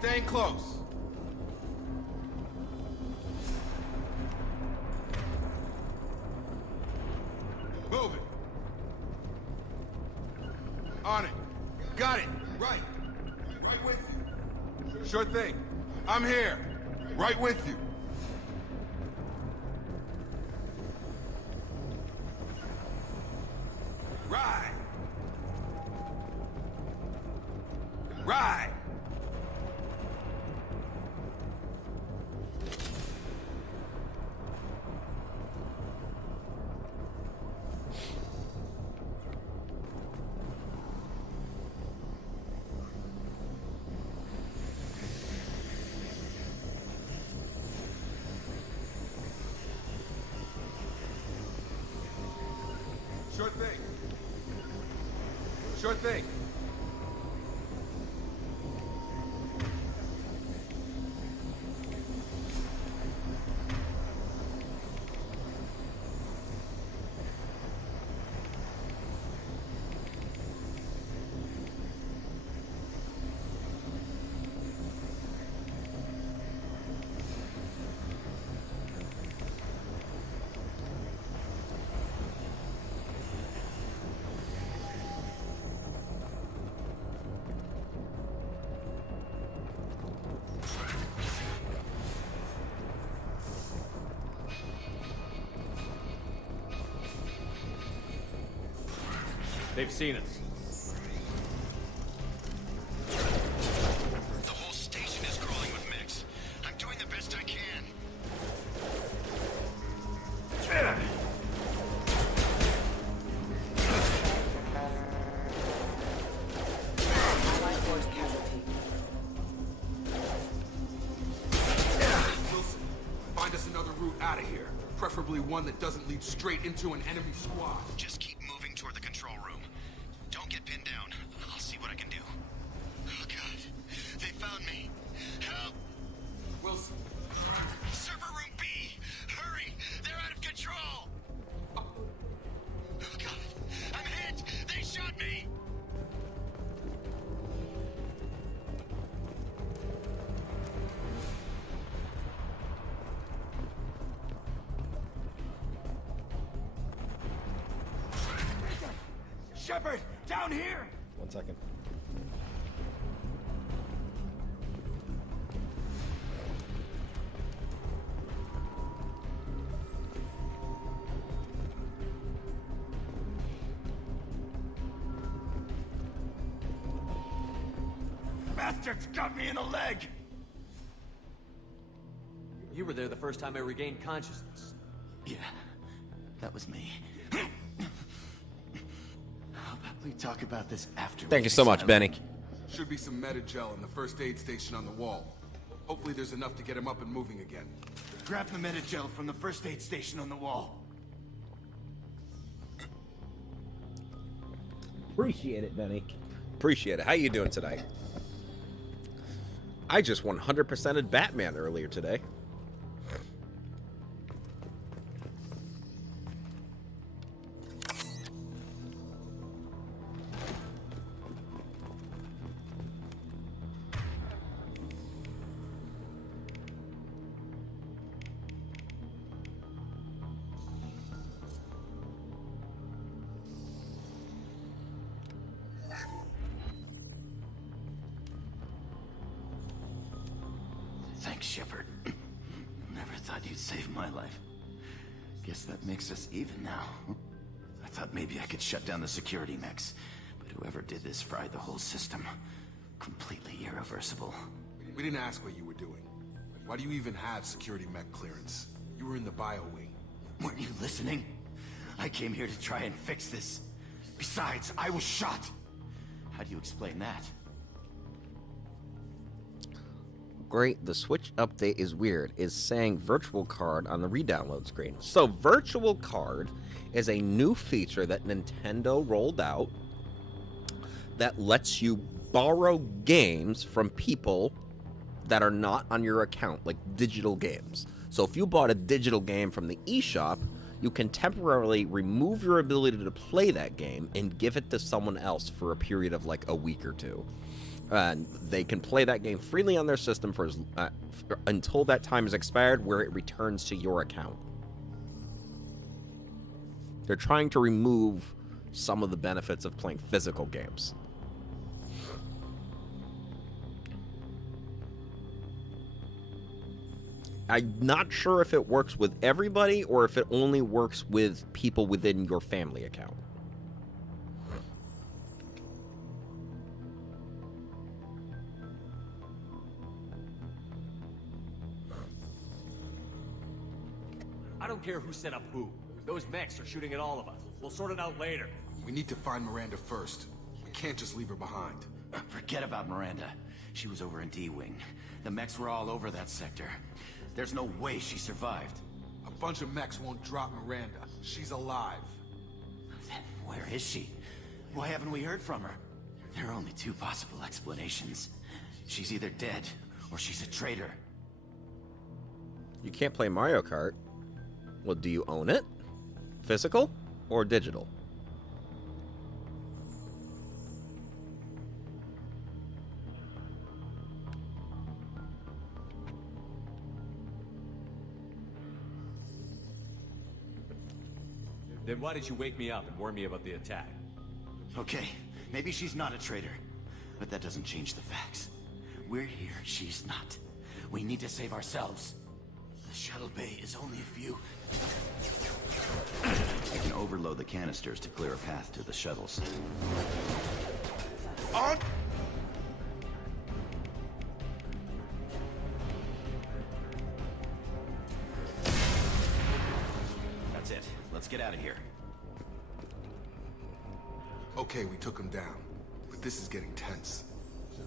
Staying close. Move it. On it. Got it. Right. Right with you. Sure thing. I'm here. Right with you. Right. Right. Sure thing. Sure thing. They've seen us. The whole station is crawling with mechs. I'm doing the best I can. Allied force casualty. Wilson, find us another route out of here. Preferably one that doesn't lead straight into an enemy squad. Just keep moving toward the control room. Don't get pinned down. I'll see what I can do. Oh god. They found me. Help! Wilson. Server room B! Hurry! They're out of control! Oh god. I'm hit! They shot me! Shepard, down here! 1 second. Bastards got me in the leg! You were there the first time I regained consciousness. Yeah, that was me. How about we talk about this after? Thank you so much, Benny. Should be some Metagel in the first aid station on the wall. Hopefully there's enough to get him up and moving again. Grab the Metagel from the first aid station on the wall. Appreciate it, Benny. Appreciate it. How you doing today? I just 100%ed Batman earlier today. Thanks, Shepard. Never thought you'd save my life. Guess that makes us even now. I thought maybe I could shut down the security mechs, but whoever did this fried the whole system. Completely irreversible. We didn't ask what you were doing. Why do you even have security mech clearance? You were in the bio wing. Weren't you listening? I came here to try and fix this. Besides, I was shot. How do you explain that? Great, the Switch update is weird. Is saying virtual card on the re-download screen. So virtual card is a new feature that Nintendo rolled out that lets you borrow games from people that are not on your account, like digital games. So if you bought a digital game from the eShop, you can temporarily remove your ability to play that game and give it to someone else for a period of like a week or two. And they can play that game freely on their system until that time is expired, where it returns to your account. They're trying to remove some of the benefits of playing physical games. I'm not sure if it works with everybody or if it only works with people within your family account. I don't care who set up who. Those mechs are shooting at all of us. We'll sort it out later. We need to find Miranda first. We can't just leave her behind. Forget about Miranda. She was over in D-Wing. The mechs were all over that sector. There's no way she survived. A bunch of mechs won't drop Miranda. She's alive. Then where is she? Why haven't we heard from her? There are only two possible explanations. She's either dead, or she's a traitor. You can't play Mario Kart. Well, do you own it? Physical or digital? Then why did you wake me up and warn me about the attack? Okay, maybe she's not a traitor, but that doesn't change the facts. We're here, she's not. We need to save ourselves. The shuttle bay is only a few. I can overload the canisters to clear a path to the shuttles. On! That's it. Let's get out of here. Okay, we took him down. But this is getting tense.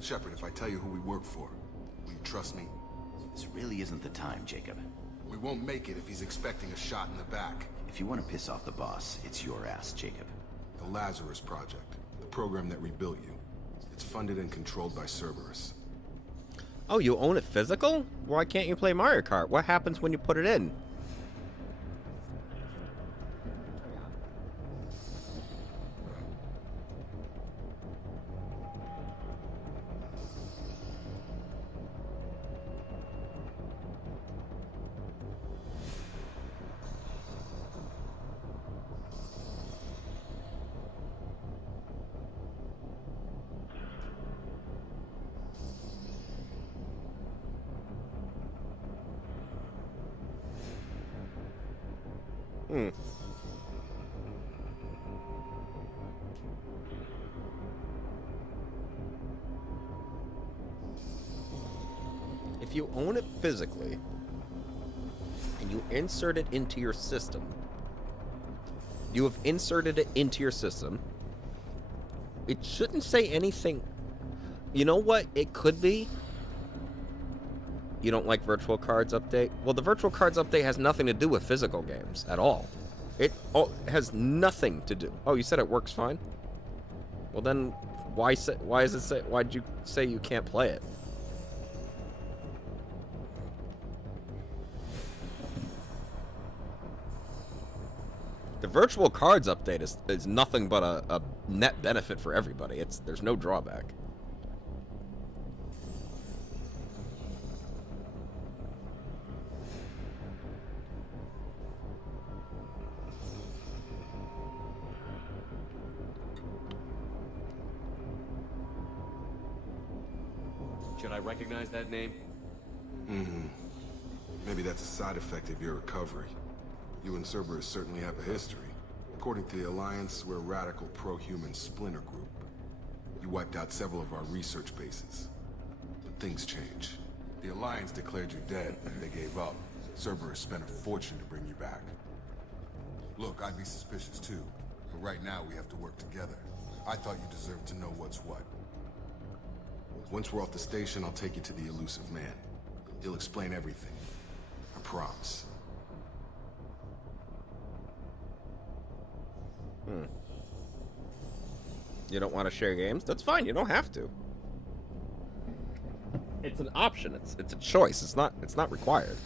Shepard, if I tell you who we work for, will you trust me? This really isn't the time, Jacob. We won't make it if he's expecting a shot in the back. If you want to piss off the boss, it's your ass, Jacob. The Lazarus Project, the program that rebuilt you. It's funded and controlled by Cerberus. Oh, you own it physical? Why can't you play Mario Kart? What happens when you put it in? If you own it physically and you insert it into your system, you have inserted it into your system. It shouldn't say anything. You know what it could be? You don't like Virtual Cards Update? Well, the Virtual Cards Update has nothing to do with physical games at all. It has nothing to do. Oh, you said it works fine? Well, then why'd you say you can't play it? The Virtual Cards Update is nothing but a net benefit for everybody. There's no drawback. Should I recognize that name? Maybe that's a side effect of your recovery. You and Cerberus certainly have a history. According to the Alliance, we're a radical pro-human splinter group. You wiped out several of our research bases. But things change. The Alliance declared you dead, and they gave up. Cerberus spent a fortune to bring you back. Look, I'd be suspicious too, but right now we have to work together. I thought you deserved to know what's what. Once we're off the station, I'll take you to the Elusive Man. He'll explain everything. I promise. You don't want to share games? That's fine. You don't have to. It's an option. It's a choice. It's not required.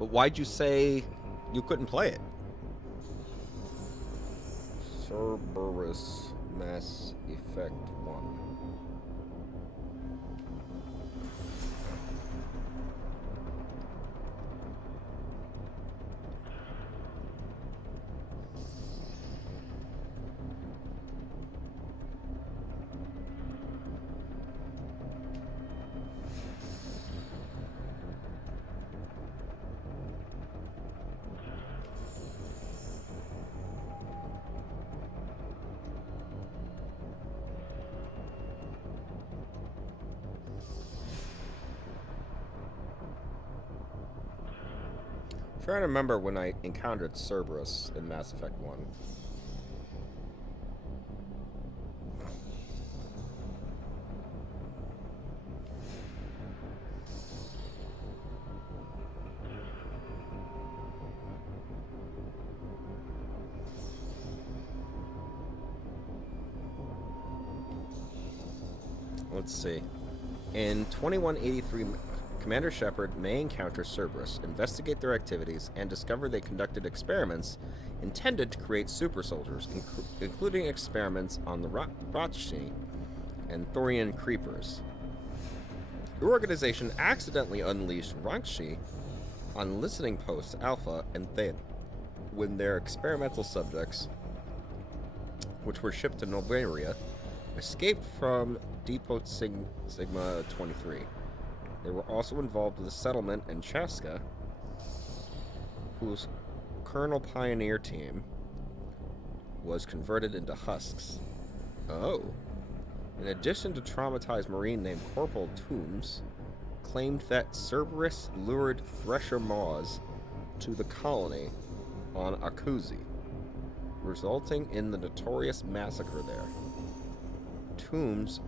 But why'd you say you couldn't play it? Cerberus Mass Effect 1. Trying to remember when I encountered Cerberus in Mass Effect 1. Let's see. In 2183, Commander Shepard may encounter Cerberus, investigate their activities, and discover they conducted experiments intended to create super soldiers, including experiments on the Rotchi and Thorian creepers. Your organization accidentally unleashed Rotchi on listening posts Alpha and Theta when their experimental subjects, which were shipped to Novaria, escaped from Depot Sigma 23. They were also involved with a settlement in Chaska, whose Colonel Pioneer team was converted into husks. Oh. In addition to traumatized Marine named Corporal Toombs, claimed that Cerberus lured Thresher Maws to the colony on Akuzi, resulting in the notorious massacre there. Toombs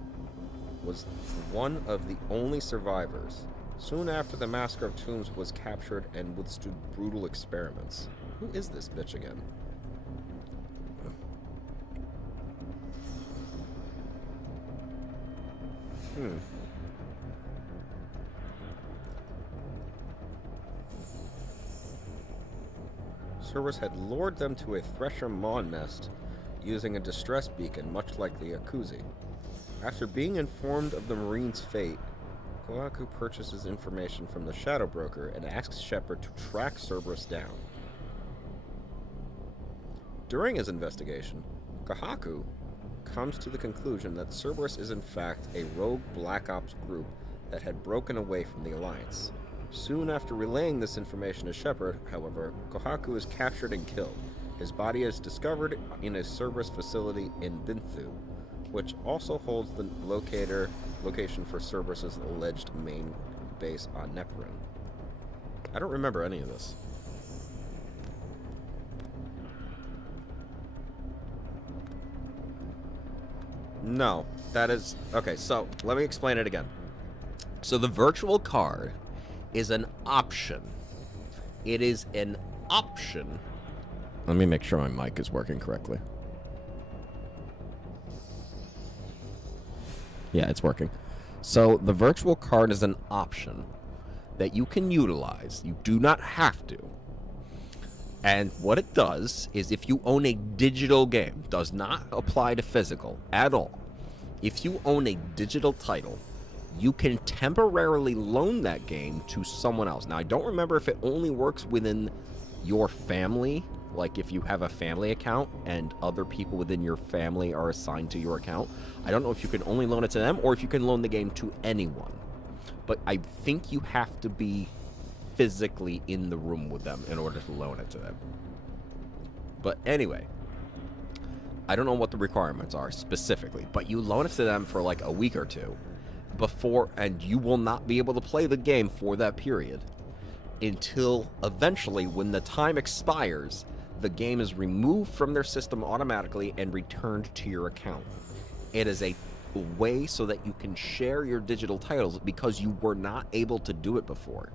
was one of the only survivors. Soon after, the Massacre of Tombs was captured and withstood brutal experiments. Who is this bitch again? Cerberus had lured them to a Thresher Maw nest using a distress beacon, much like the Akuzi. After being informed of the Marine's fate, Kohaku purchases information from the Shadow Broker and asks Shepard to track Cerberus down. During his investigation, Kohaku comes to the conclusion that Cerberus is in fact a rogue Black Ops group that had broken away from the Alliance. Soon after relaying this information to Shepard, however, Kohaku is captured and killed. His body is discovered in a Cerberus facility in Binthu, which also holds the location for Cerberus's alleged main base on Neperin. I don't remember any of this. No, that is... Okay, so let me explain it again. So the virtual card is an option. It is an option. Let me make sure my mic is working correctly. Yeah, it's working. So the virtual card is an option that you can utilize. You do not have to. And what it does is, if you own a digital game, does not apply to physical at all. If you own a digital title, you can temporarily loan that game to someone else. Now, I don't remember if it only works within your family, like if you have a family account and other people within your family are assigned to your account. I don't know if you can only loan it to them or if you can loan the game to anyone. But I think you have to be physically in the room with them in order to loan it to them. But anyway, I don't know what the requirements are specifically, but you loan it to them for like a week or two before, and you will not be able to play the game for that period until eventually, when the time expires, the game is removed from their system automatically and returned to your account. It is a way so that you can share your digital titles, because you were not able to do it before.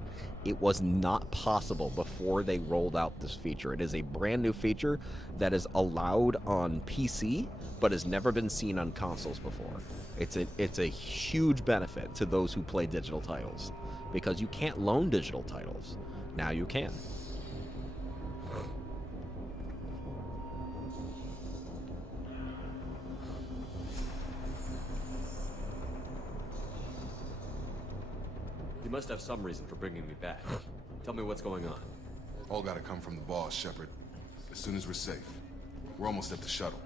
It was not possible before they rolled out this feature. It is a brand new feature that is allowed on PC, but has never been seen on consoles before. It's a huge benefit to those who play digital titles, because you can't loan digital titles. Now you can. must have some reason for bringing me back. Tell me what's going on. All gotta come from the boss, Shepard. As soon as we're safe. We're almost at the shuttle.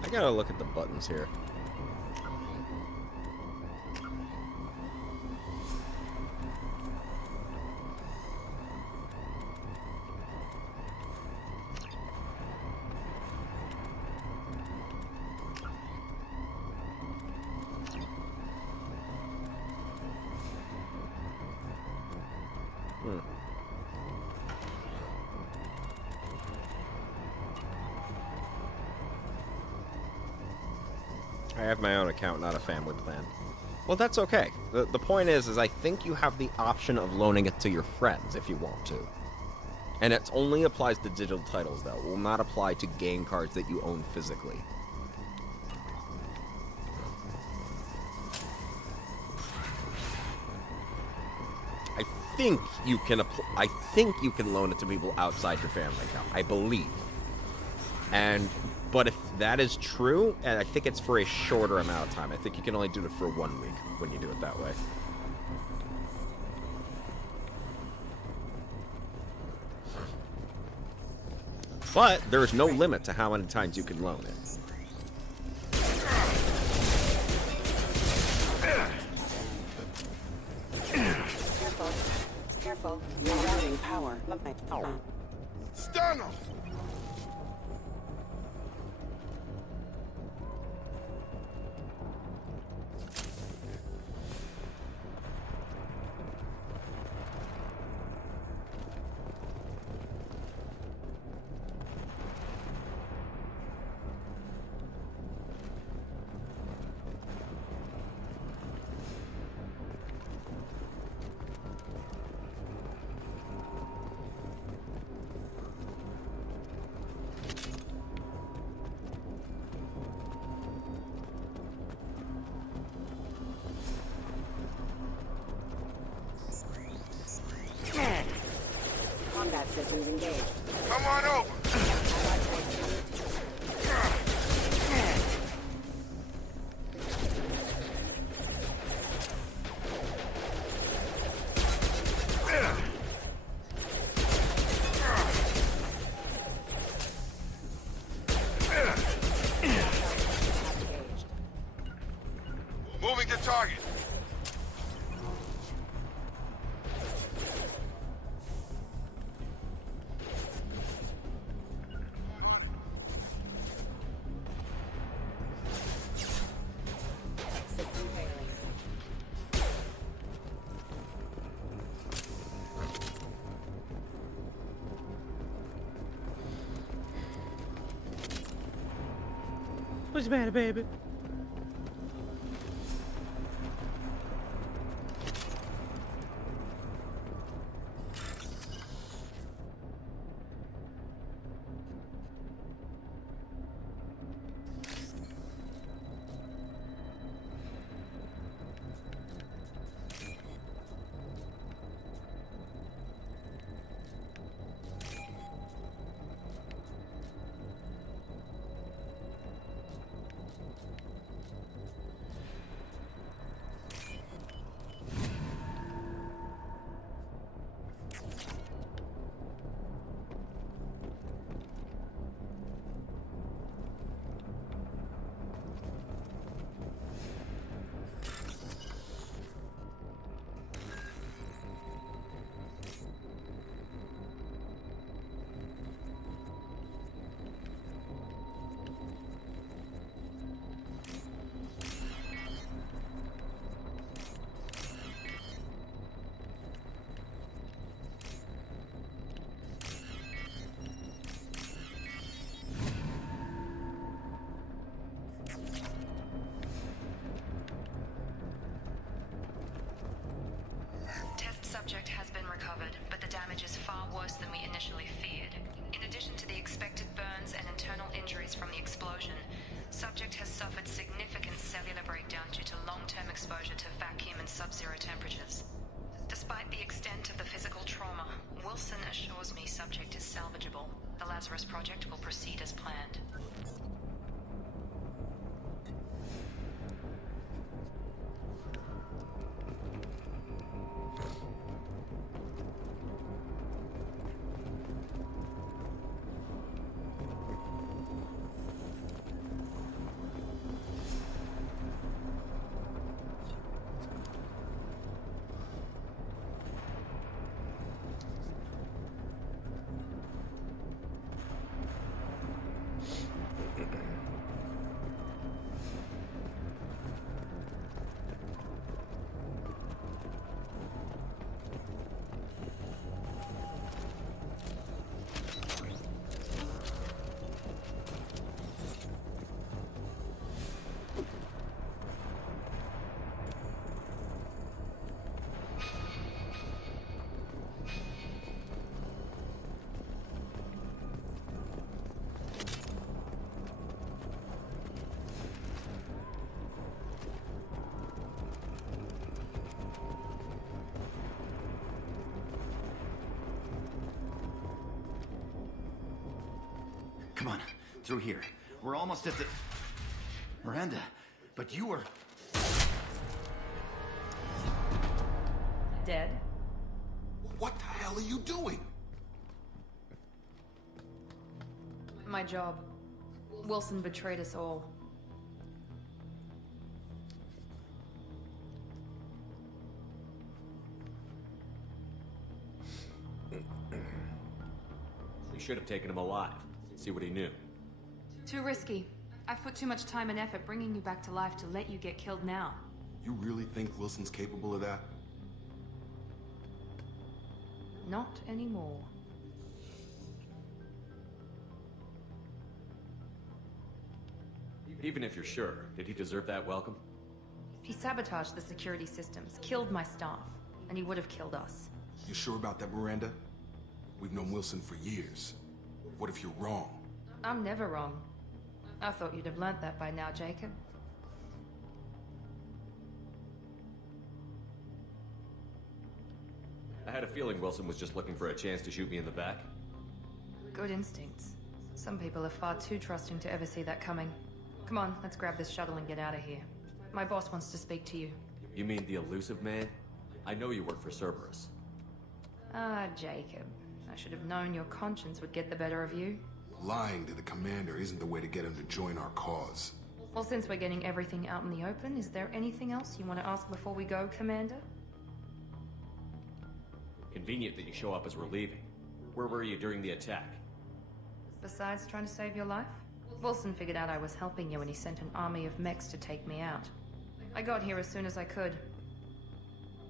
I gotta look at the buttons here. I have my own account, not a family plan. Well, that's okay. The point is I think you have the option of loaning it to your friends if you want to. And it only applies to digital titles, though. It will not apply to game cards that you own physically. I think you can loan it to people outside your family account. I believe. But if that is true, and I think it's for a shorter amount of time. I think you can only do it for 1 week when you do it that way. But there's no limit to how many times you can loan it. Careful. Careful. You're routing power. Stun 'em! Combat systems engaged. Come on over! Moving to target. System failing. What's the matter, baby? Subject has suffered significant cellular breakdown due to long-term exposure to vacuum and sub-zero temperatures. Despite the extent of the physical trauma, Wilson assures me subject is salvageable. The Lazarus Project will proceed as planned. Come on, through here. We're almost at the... Miranda, but you were... Dead? What the hell are you doing? My job. Wilson betrayed us all. We should have taken him alive. See what he knew. Too risky. I've put too much time and effort bringing you back to life to let you get killed now. You really think Wilson's capable of that? Not anymore. Even if you're sure, did he deserve that welcome? He sabotaged the security systems, killed my staff, and he would have killed us. You sure about that, Miranda? We've known Wilson for years. What if you're wrong? I'm never wrong. I thought you'd have learnt that by now, Jacob. I had a feeling Wilson was just looking for a chance to shoot me in the back. Good instincts. Some people are far too trusting to ever see that coming. Come on, let's grab this shuttle and get out of here. My boss wants to speak to you. You mean the elusive man? I know you work for Cerberus. Ah, Jacob. I should have known your conscience would get the better of you. Lying to the commander isn't the way to get him to join our cause. Well, since we're getting everything out in the open, is there anything else you want to ask before we go, Commander? Convenient that you show up as we're leaving. Where were you during the attack? Besides trying to save your life? Wilson figured out I was helping you and he sent an army of mechs to take me out. I got here as soon as I could.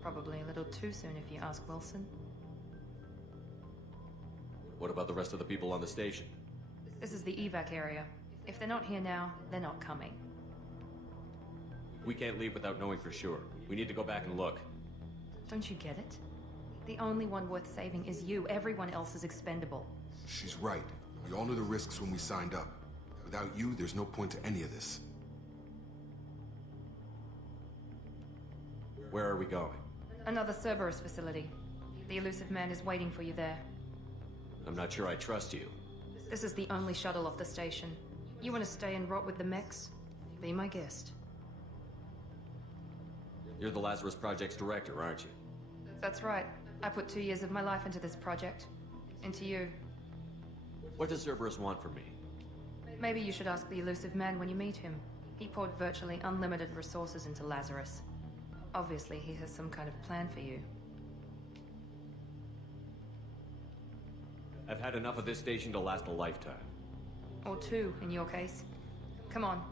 Probably a little too soon if you ask Wilson. What about the rest of the people on the station? This is the evac area. If they're not here now, they're not coming. We can't leave without knowing for sure. We need to go back and look. Don't you get it? The only one worth saving is you. Everyone else is expendable. She's right. We all knew the risks when we signed up. Without you, there's no point to any of this. Where are we going? Another Cerberus facility. The elusive man is waiting for you there. I'm not sure I trust you. This is the only shuttle off the station. You want to stay and rot with the mechs? Be my guest. You're the Lazarus Project's director, aren't you? That's right. I put 2 years of my life into this project. Into you. What does Cerberus want from me? Maybe you should ask the elusive man when you meet him. He poured virtually unlimited resources into Lazarus. Obviously, he has some kind of plan for you. I've had enough of this station to last a lifetime. Or 2, in your case. Come on.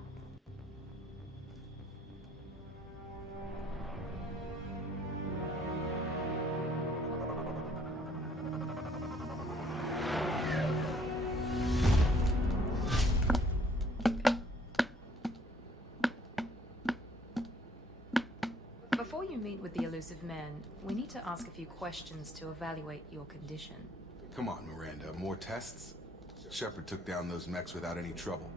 Before you meet with the elusive man, we need to ask a few questions to evaluate your condition. Come on, Miranda. More tests? Shepard took down those mechs without any trouble.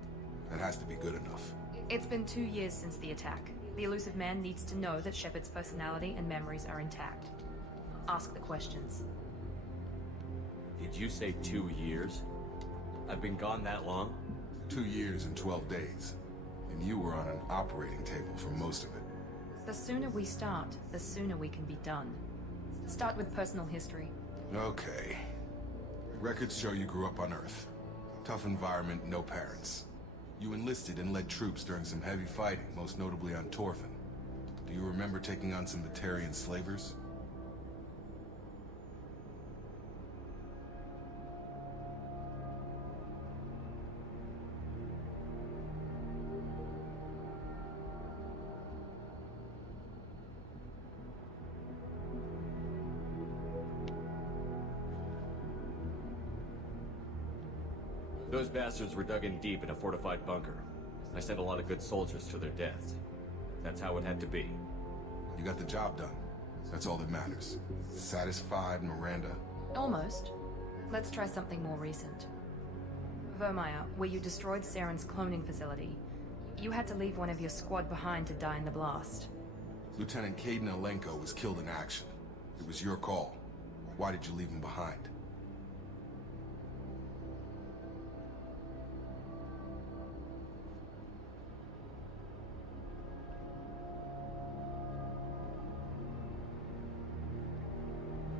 That has to be good enough. It's been 2 years since the attack. The Elusive Man needs to know that Shepard's personality and memories are intact. Ask the questions. Did you say 2 years? I've been gone that long? 2 years and 12 days. And you were on an operating table for most of it. The sooner we start, the sooner we can be done. Start with personal history. Okay. Records show you grew up on Earth. Tough environment, no parents. You enlisted and led troops during some heavy fighting, most notably on Torfin. Do you remember taking on some Batarian slavers? Those bastards were dug in deep in a fortified bunker. I sent a lot of good soldiers to their deaths. That's how it had to be. You got the job done. That's all that matters. Satisfied, Miranda? Almost. Let's try something more recent. Vermeer, where you destroyed Saren's cloning facility. You had to leave one of your squad behind to die in the blast. Lieutenant Caden Alenko was killed in action. It was your call. Why did you leave him behind?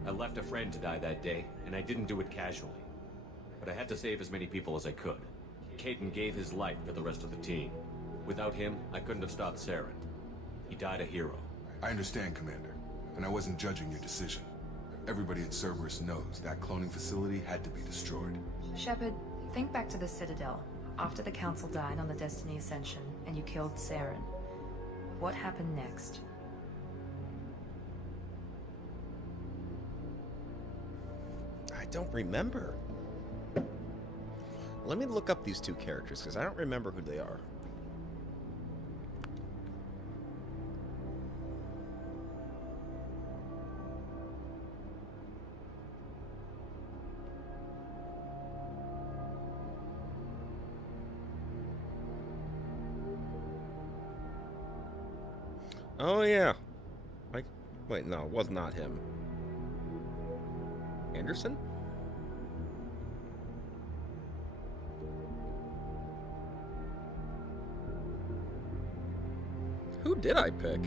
I left a friend to die that day, and I didn't do it casually. But I had to save as many people as I could. Caden gave his life for the rest of the team. Without him, I couldn't have stopped Saren. He died a hero. I understand, Commander, and I wasn't judging your decision. Everybody at Cerberus knows that cloning facility had to be destroyed. Shepard, think back to the Citadel, after the Council died on the Destiny Ascension, and you killed Saren. What happened next? I don't remember. Let me look up these two characters, because I don't remember who they are. Oh, yeah. Wait, no, it was not him. Anderson? Who did I pick?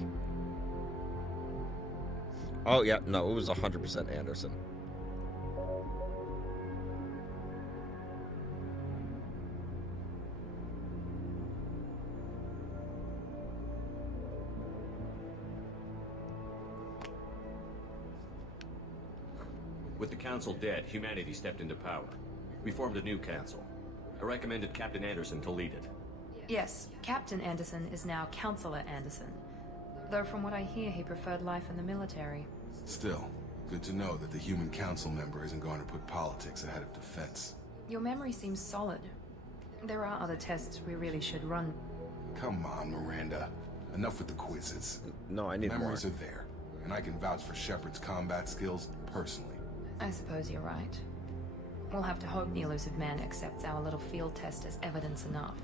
Oh, yeah, no, it was 100% Anderson. With the Council dead, humanity stepped into power. We formed a new council. I recommended Captain Anderson to lead it. Yes, Captain Anderson is now Counselor Anderson. Though from what I hear, he preferred life in the military. Still, good to know that the human council member isn't going to put politics ahead of defense. Your memory seems solid. There are other tests we really should run. Come on, Miranda. Enough with the quizzes. No, I need more. Memories are there, and I can vouch for Shepard's combat skills personally. I suppose you're right. We'll have to hope the Elusive Man accepts our little field test as evidence enough.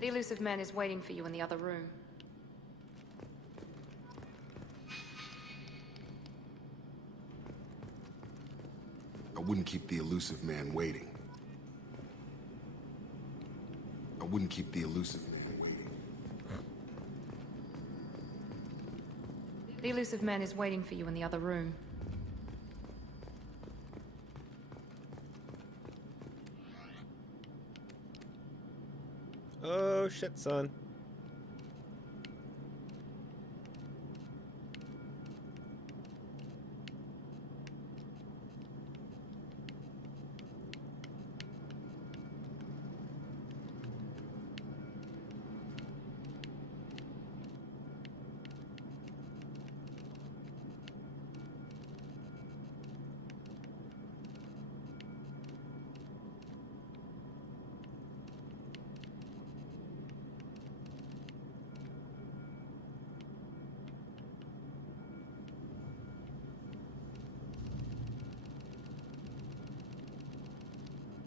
The Elusive Man is waiting for you in the other room. I wouldn't keep the Elusive Man waiting. I wouldn't keep the Elusive Man waiting. The Elusive Man is waiting for you in the other room. Oh, shit, son.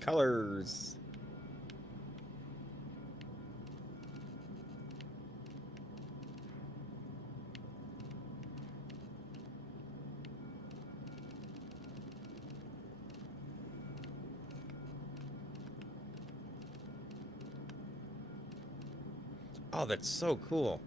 colors. Oh, that's so cool.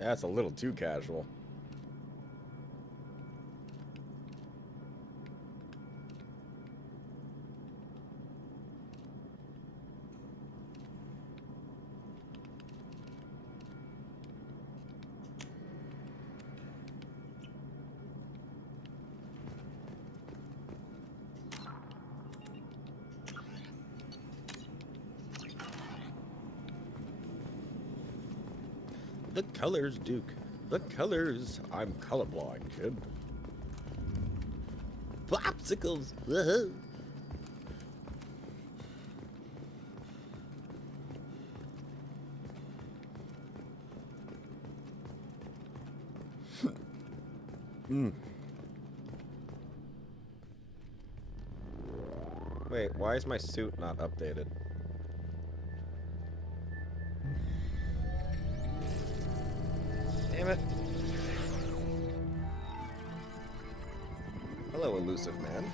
That's a little too casual. The colors, Duke. The colors. I'm colorblind, kid. Popsicles. Woohoo. Wait, why is my suit not updated? Damn it. Hello, elusive man.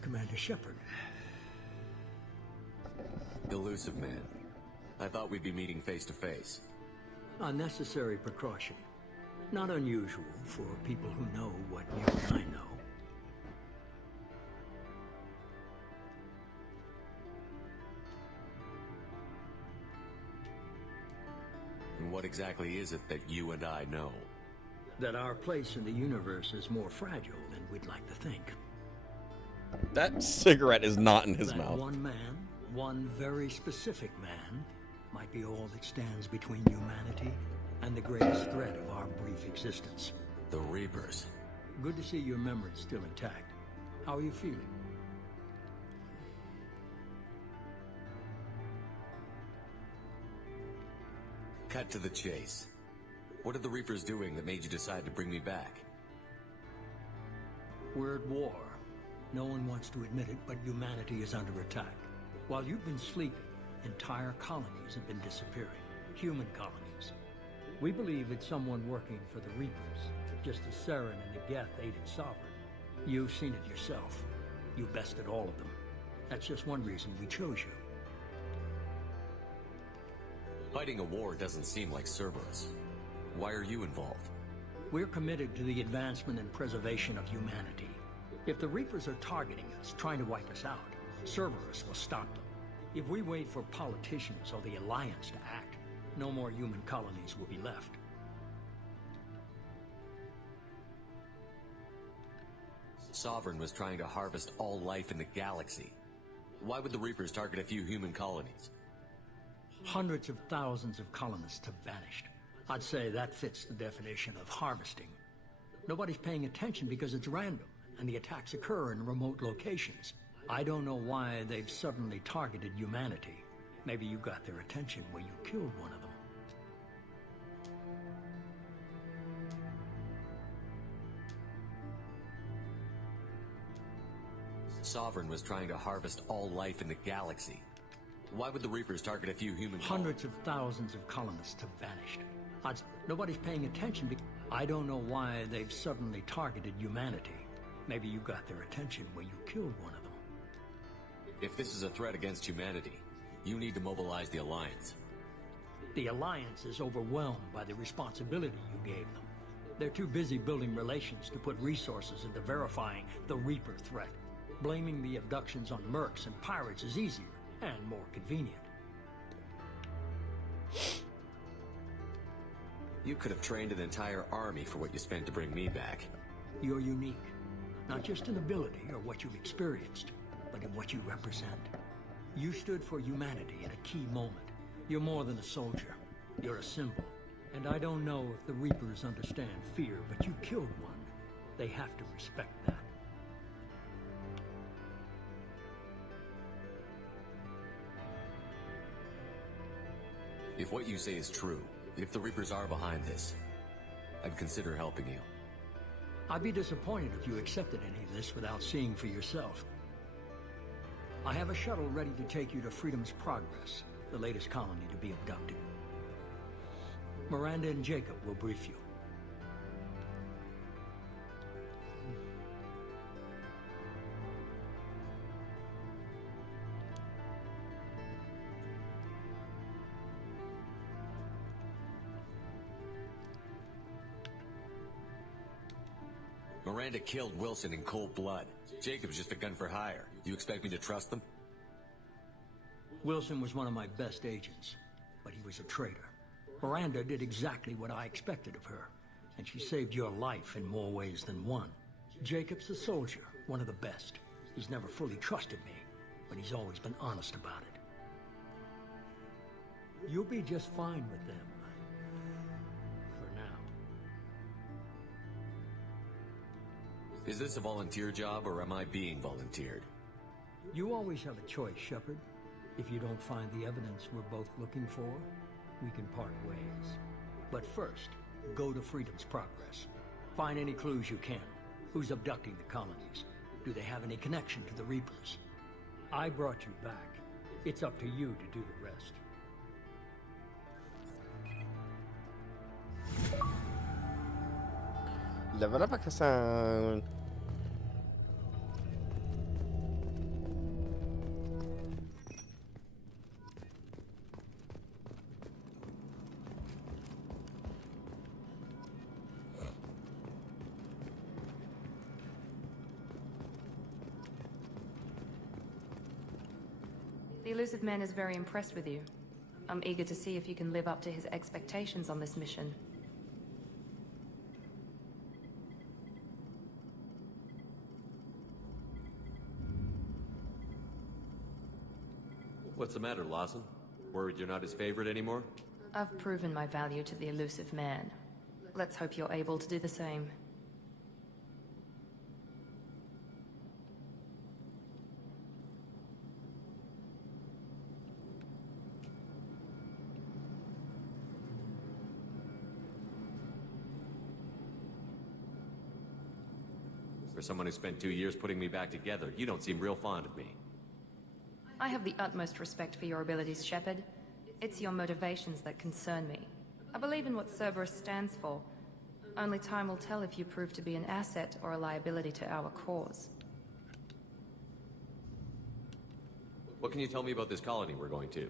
Commander Shepard. Elusive man. I thought we'd be meeting face to face. A necessary precaution. Not unusual for people who know what you and I know. And what exactly is it that you and I know? That our place in the universe is more fragile than we'd like to think. That cigarette is not in his That mouth. one man, one very specific man, might be all that stands between humanity and the greatest threat of our brief existence. The Reapers. Good to see your memory's still intact. How are you feeling? Cut to the chase. What are the Reapers doing that made you decide to bring me back? We're at war. No one wants to admit it, but humanity is under attack. While you've been sleeping, entire colonies have been disappearing. Human colonies. We believe it's someone working for the Reapers, just as Saren and the Geth aided Sovereign. You've seen it yourself. You bested all of them. That's just one reason we chose you. Fighting a war doesn't seem like Cerberus. Why are you involved? We're committed to the advancement and preservation of humanity. If the Reapers are targeting us, trying to wipe us out, Cerberus will stop them. If we wait for politicians or the Alliance to act, no more human colonies will be left. Sovereign was trying to harvest all life in the galaxy. Why would the Reapers target a few human colonies? Hundreds of thousands of colonists have vanished. I'd say that fits the definition of harvesting. Nobody's paying attention because it's random, and the attacks occur in remote locations. I don't know why they've suddenly targeted humanity. Maybe you got their attention when you killed one of them. Sovereign was trying to harvest all life in the galaxy. Why would the Reapers target a few human Hundreds of thousands of colonists have vanished. Nobody's paying attention. I don't know why they've suddenly targeted humanity. Maybe you got their attention when you killed one of them. If this is a threat against humanity, you need to mobilize the Alliance. The Alliance is overwhelmed by the responsibility you gave them. They're too busy building relations to put resources into verifying the Reaper threat. Blaming the abductions on mercs and pirates is easier and more convenient. You could have trained an entire army for what you spent to bring me back. You're unique, not just in ability or what you've experienced, but in what you represent. You stood for humanity at a key moment. You're more than a soldier. You're a symbol. And I don't know if the Reapers understand fear, but you killed one. They have to respect that. If what you say is true, if the Reapers are behind this, I'd consider helping you. I'd be disappointed if you accepted any of this without seeing for yourself. I have a shuttle ready to take you to Freedom's Progress, the latest colony to be abducted. Miranda and Jacob will brief you. Miranda killed Wilson in cold blood. Jacob's just a gun for hire. You expect me to trust them? Wilson was one of my best agents, but he was a traitor. Miranda did exactly what I expected of her, and she saved your life in more ways than one. Jacob's a soldier, one of the best. He's never fully trusted me, but he's always been honest about it. You'll be just fine with them. For now. Is this a volunteer job, or am I being volunteered? You always have a choice, Shepard. If you don't find the evidence we're both looking for, we can part ways. But first, go to Freedom's Progress. Find any clues you can. Who's abducting the colonies? Do they have any connection to the Reapers? I brought you back. It's up to you to do the rest. Level up, Akasan. The Elusive Man is very impressed with you. I'm eager to see if you can live up to his expectations on this mission. What's the matter, Lawson? Worried you're not his favorite anymore? I've proven my value to the Elusive Man. Let's hope you're able to do the same. For someone who spent 2 years putting me back together, you don't seem real fond of me. I have the utmost respect for your abilities, Shepard. It's your motivations that concern me. I believe in what Cerberus stands for. Only time will tell if you prove to be an asset or a liability to our cause. What can you tell me about this colony we're going to?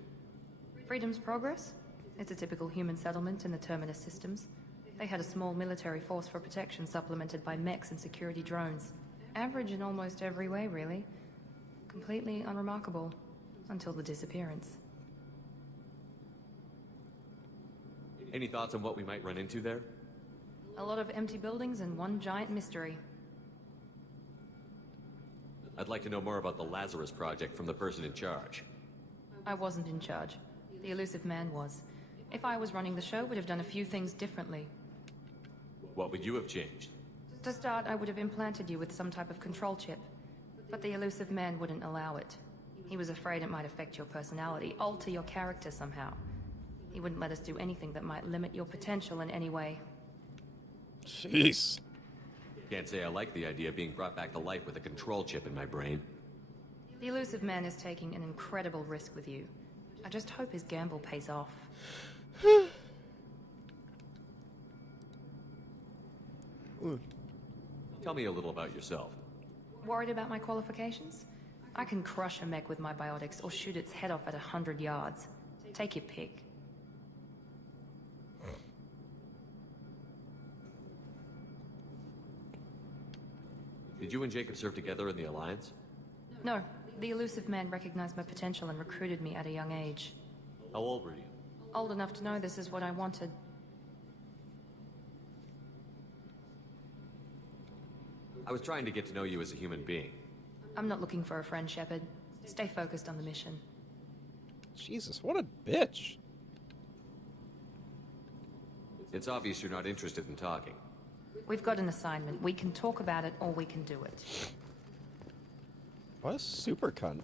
Freedom's Progress? It's a typical human settlement in the Terminus systems. They had a small military force for protection supplemented by mechs and security drones. Average in almost every way, really. Completely unremarkable. Until the disappearance. Any thoughts on what we might run into there? A lot of empty buildings and one giant mystery. I'd like to know more about the Lazarus Project from the person in charge. I wasn't in charge. The Elusive Man was. If I was running the show, would have done a few things differently. What would you have changed? To start, I would have implanted you with some type of control chip. But the Elusive Man wouldn't allow it. He was afraid it might affect your personality, alter your character somehow. He wouldn't let us do anything that might limit your potential in any way. Jeez. Can't say I like the idea of being brought back to life with a control chip in my brain. The elusive man is taking an incredible risk with you. I just hope his gamble pays off. Tell me a little about yourself. Worried about my qualifications? I can crush a mech with my biotics or shoot its head off at 100 yards. Take your pick. Did you and Jacob serve together in the Alliance? No, the elusive man recognized my potential and recruited me at a young age. How old were you? Old enough to know this is what I wanted. I was trying to get to know you as a human being. I'm not looking for a friend, Shepard. Stay focused on the mission. Jesus, what a bitch. It's obvious you're not interested in talking. We've got an assignment. We can talk about it or we can do it. What a super cunt.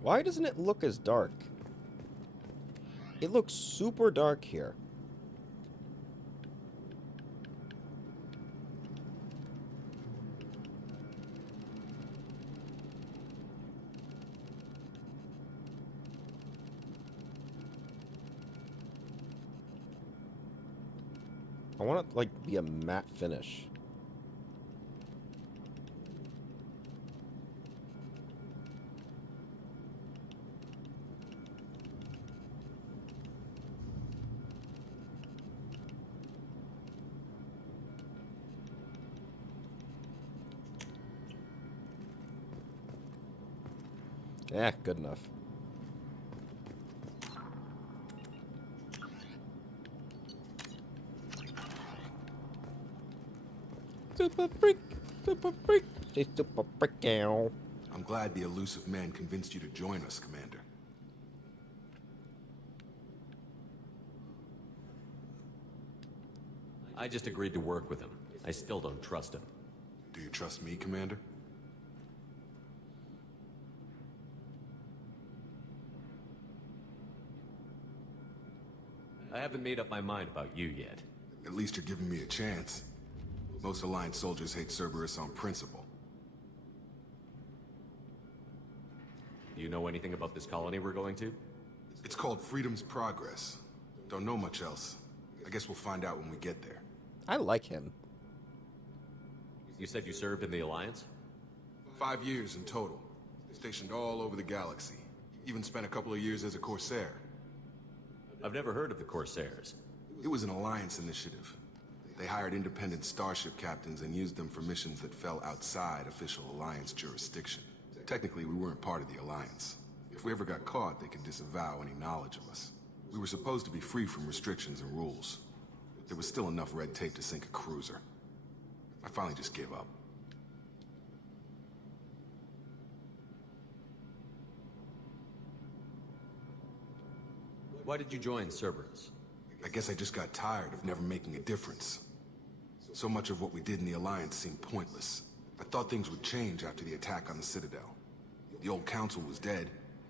Why doesn't it look as dark? It looks super dark here. I want it like be a matte finish. Yeah, good enough. Super freak, super freak, she's super freak out. I'm glad the elusive man convinced you to join us, Commander. I just agreed to work with him. I still don't trust him. Do you trust me, Commander? I haven't made up my mind about you yet. At least you're giving me a chance. Most Alliance soldiers hate Cerberus on principle. Do you know anything about this colony we're going to? It's called Freedom's Progress. Don't know much else. I guess we'll find out when we get there. I like him. You said you served in the Alliance? 5 years in total. Stationed all over the galaxy. Even spent a couple of years as a Corsair. I've never heard of the Corsairs. It was an Alliance initiative. They hired independent starship captains and used them for missions that fell outside official Alliance jurisdiction. Technically, we weren't part of the Alliance. If we ever got caught, they could disavow any knowledge of us. We were supposed to be free from restrictions and rules. There was still enough red tape to sink a cruiser. I finally just gave up. Why did you join Cerberus? I guess I just got tired of never making a difference. So much of what we did in the Alliance seemed pointless. I thought things would change after the attack on the Citadel. The old council was dead,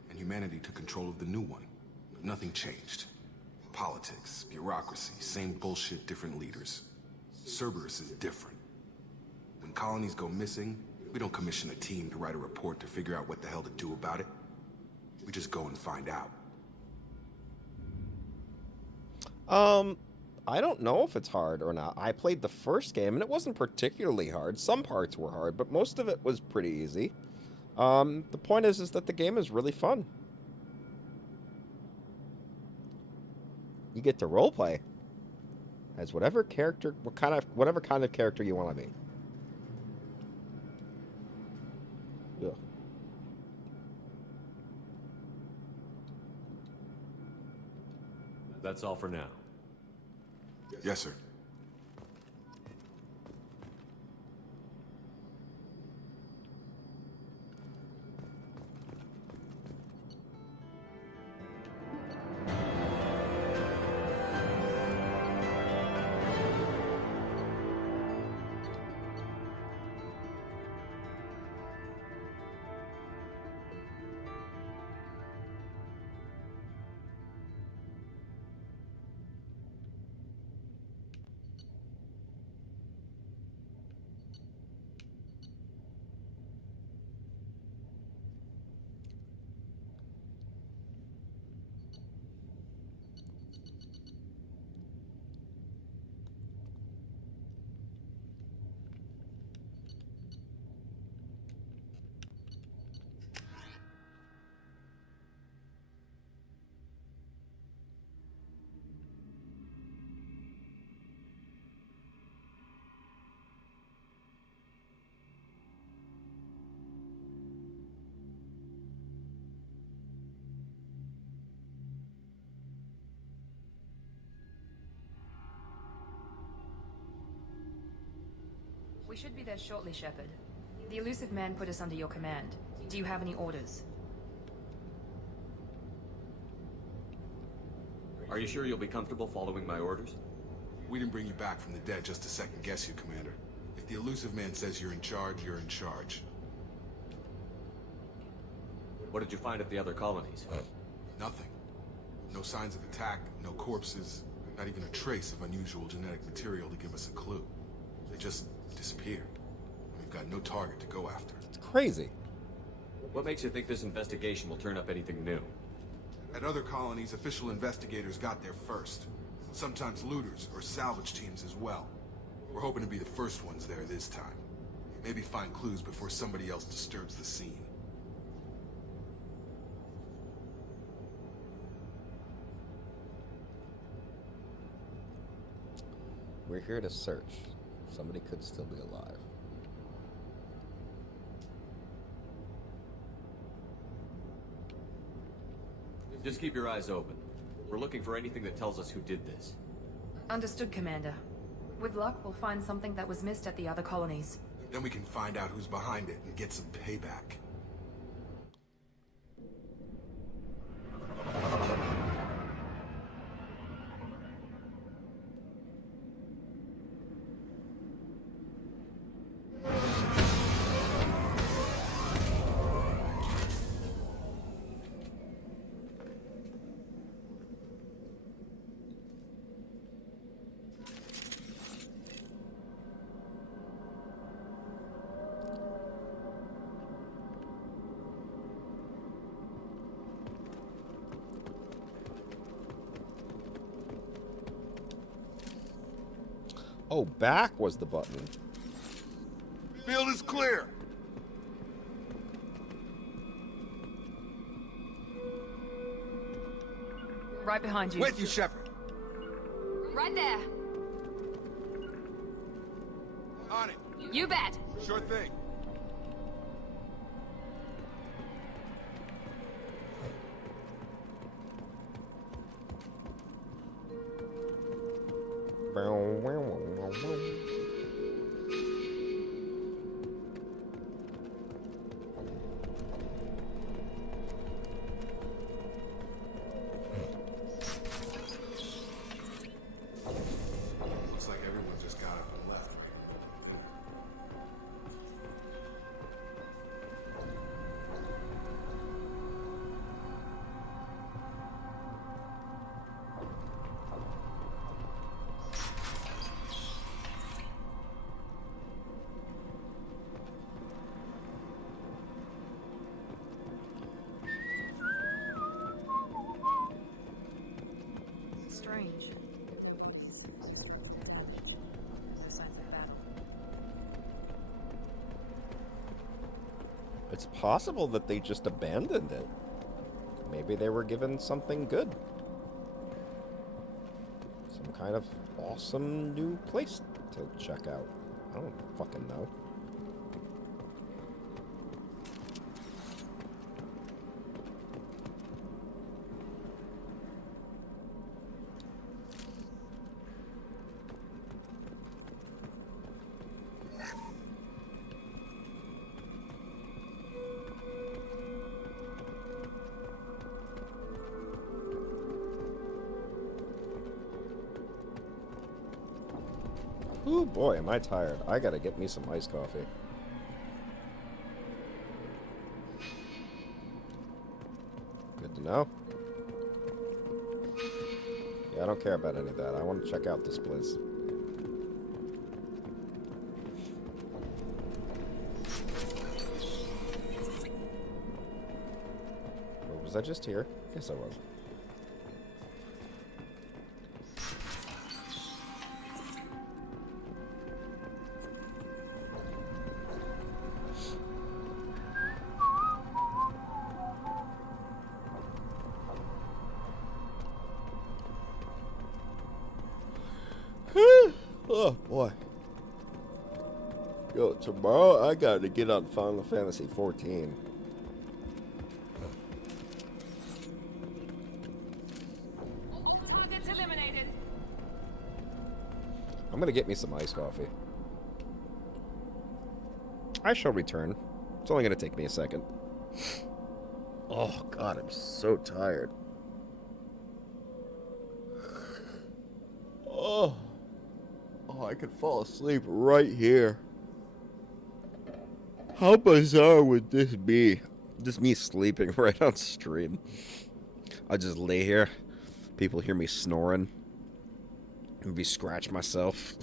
and humanity took control of the new one. But nothing changed. Politics, bureaucracy, same bullshit, different leaders. Cerberus is different. When colonies go missing, we don't commission a team to write a report to figure out what the hell to do about it. We just go and find out. I don't know if it's hard or not. I played the first game and it wasn't particularly hard. Some parts were hard, but most of it was pretty easy. The point is that the game is really fun. You get to roleplay as whatever character, whatever kind of character you want to be. Yeah. That's all for now. Yes, sir. We should be there shortly, Shepard. The elusive man put us under your command. Do you have any orders? Are you sure you'll be comfortable following my orders? We didn't bring you back from the dead just to second guess you, Commander. If the elusive man says you're in charge, you're in charge. What did you find at the other colonies? Nothing. No signs of attack, no corpses, not even a trace of unusual genetic material to give us a clue. They just disappeared. We've got no target to go after. It's crazy. What makes you think this investigation will turn up anything new? At other colonies, official investigators got there first. Sometimes looters or salvage teams as well. We're hoping to be the first ones there this time. Maybe find clues before somebody else disturbs the scene. We're here to search. Somebody could still be alive. Just keep your eyes open. We're looking for anything that tells us who did this. Understood, Commander. With luck, we'll find something that was missed at the other colonies. Then we can find out who's behind it and get some payback. Oh, back was the button. Field is clear! Right behind you. With you, Shepard. Right there. On it. You bet. Sure thing. Looks like everyone just got up and left. Strange. No signs of battle. It's possible that they just abandoned it. Maybe they were given something good. Some kind of awesome new place to check out. I don't fucking know. Ooh, boy, am I tired. I gotta get me some iced coffee. Good to know. Yeah, I don't care about any of that. I want to check out this place. Or was I just here? Yes, I was. Oh boy. Yo, tomorrow I gotta get on Final Fantasy 14. Targets eliminated. I'm gonna get me some iced coffee. I shall return. It's only going to take me a second. Oh, God, I'm so tired. Oh, I could fall asleep right here. How bizarre would this be? Just me sleeping right on stream. I just lay here. People hear me snoring. Maybe scratch myself.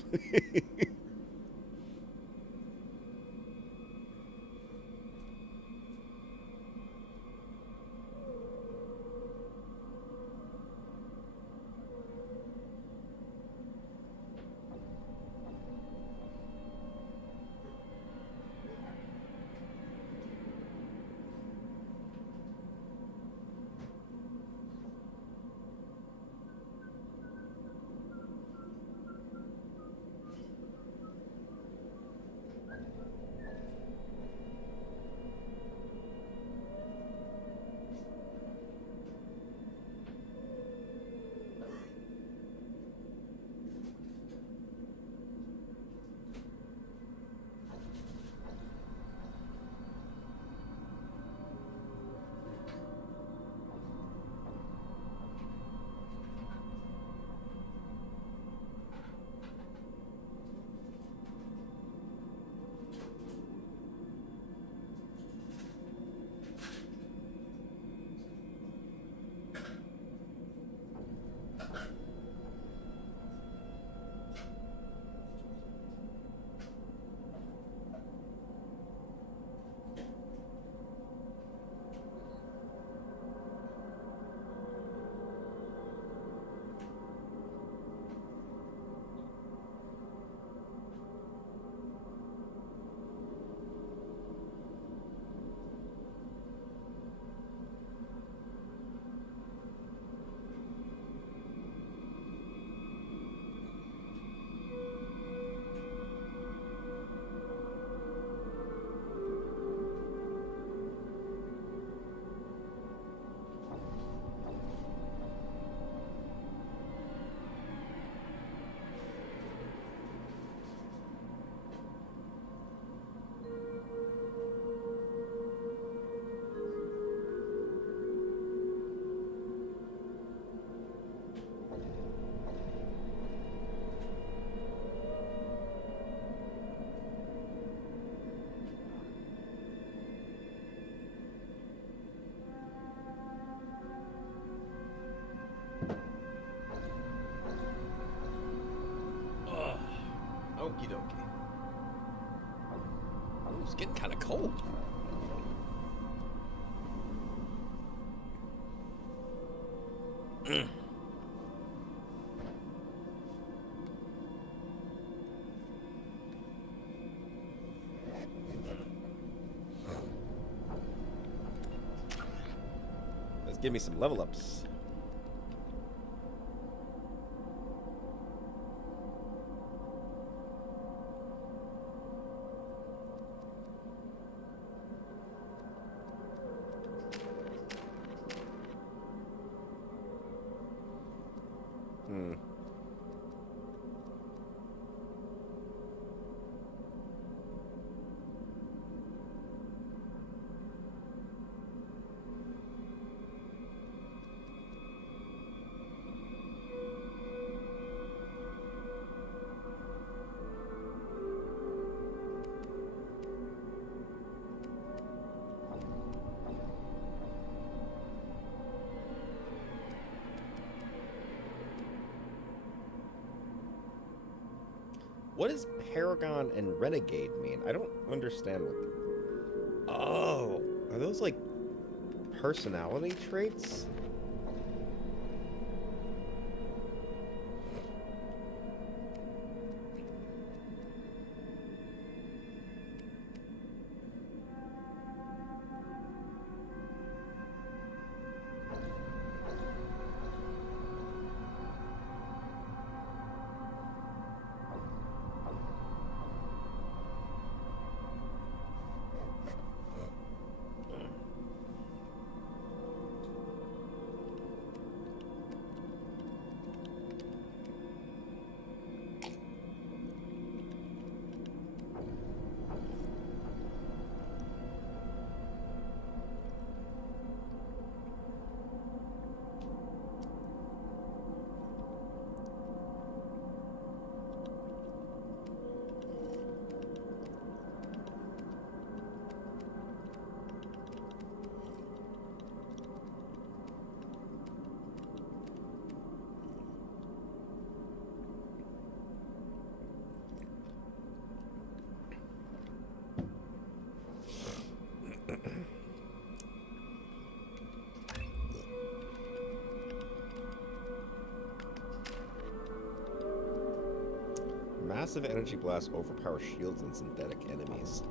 Okie dokie. Ooh, it's getting kind of cold. Let's give me some level ups. What does Paragon and Renegade mean? I don't understand what the... Oh, are those like personality traits? massive energy blasts overpower shields and synthetic enemies.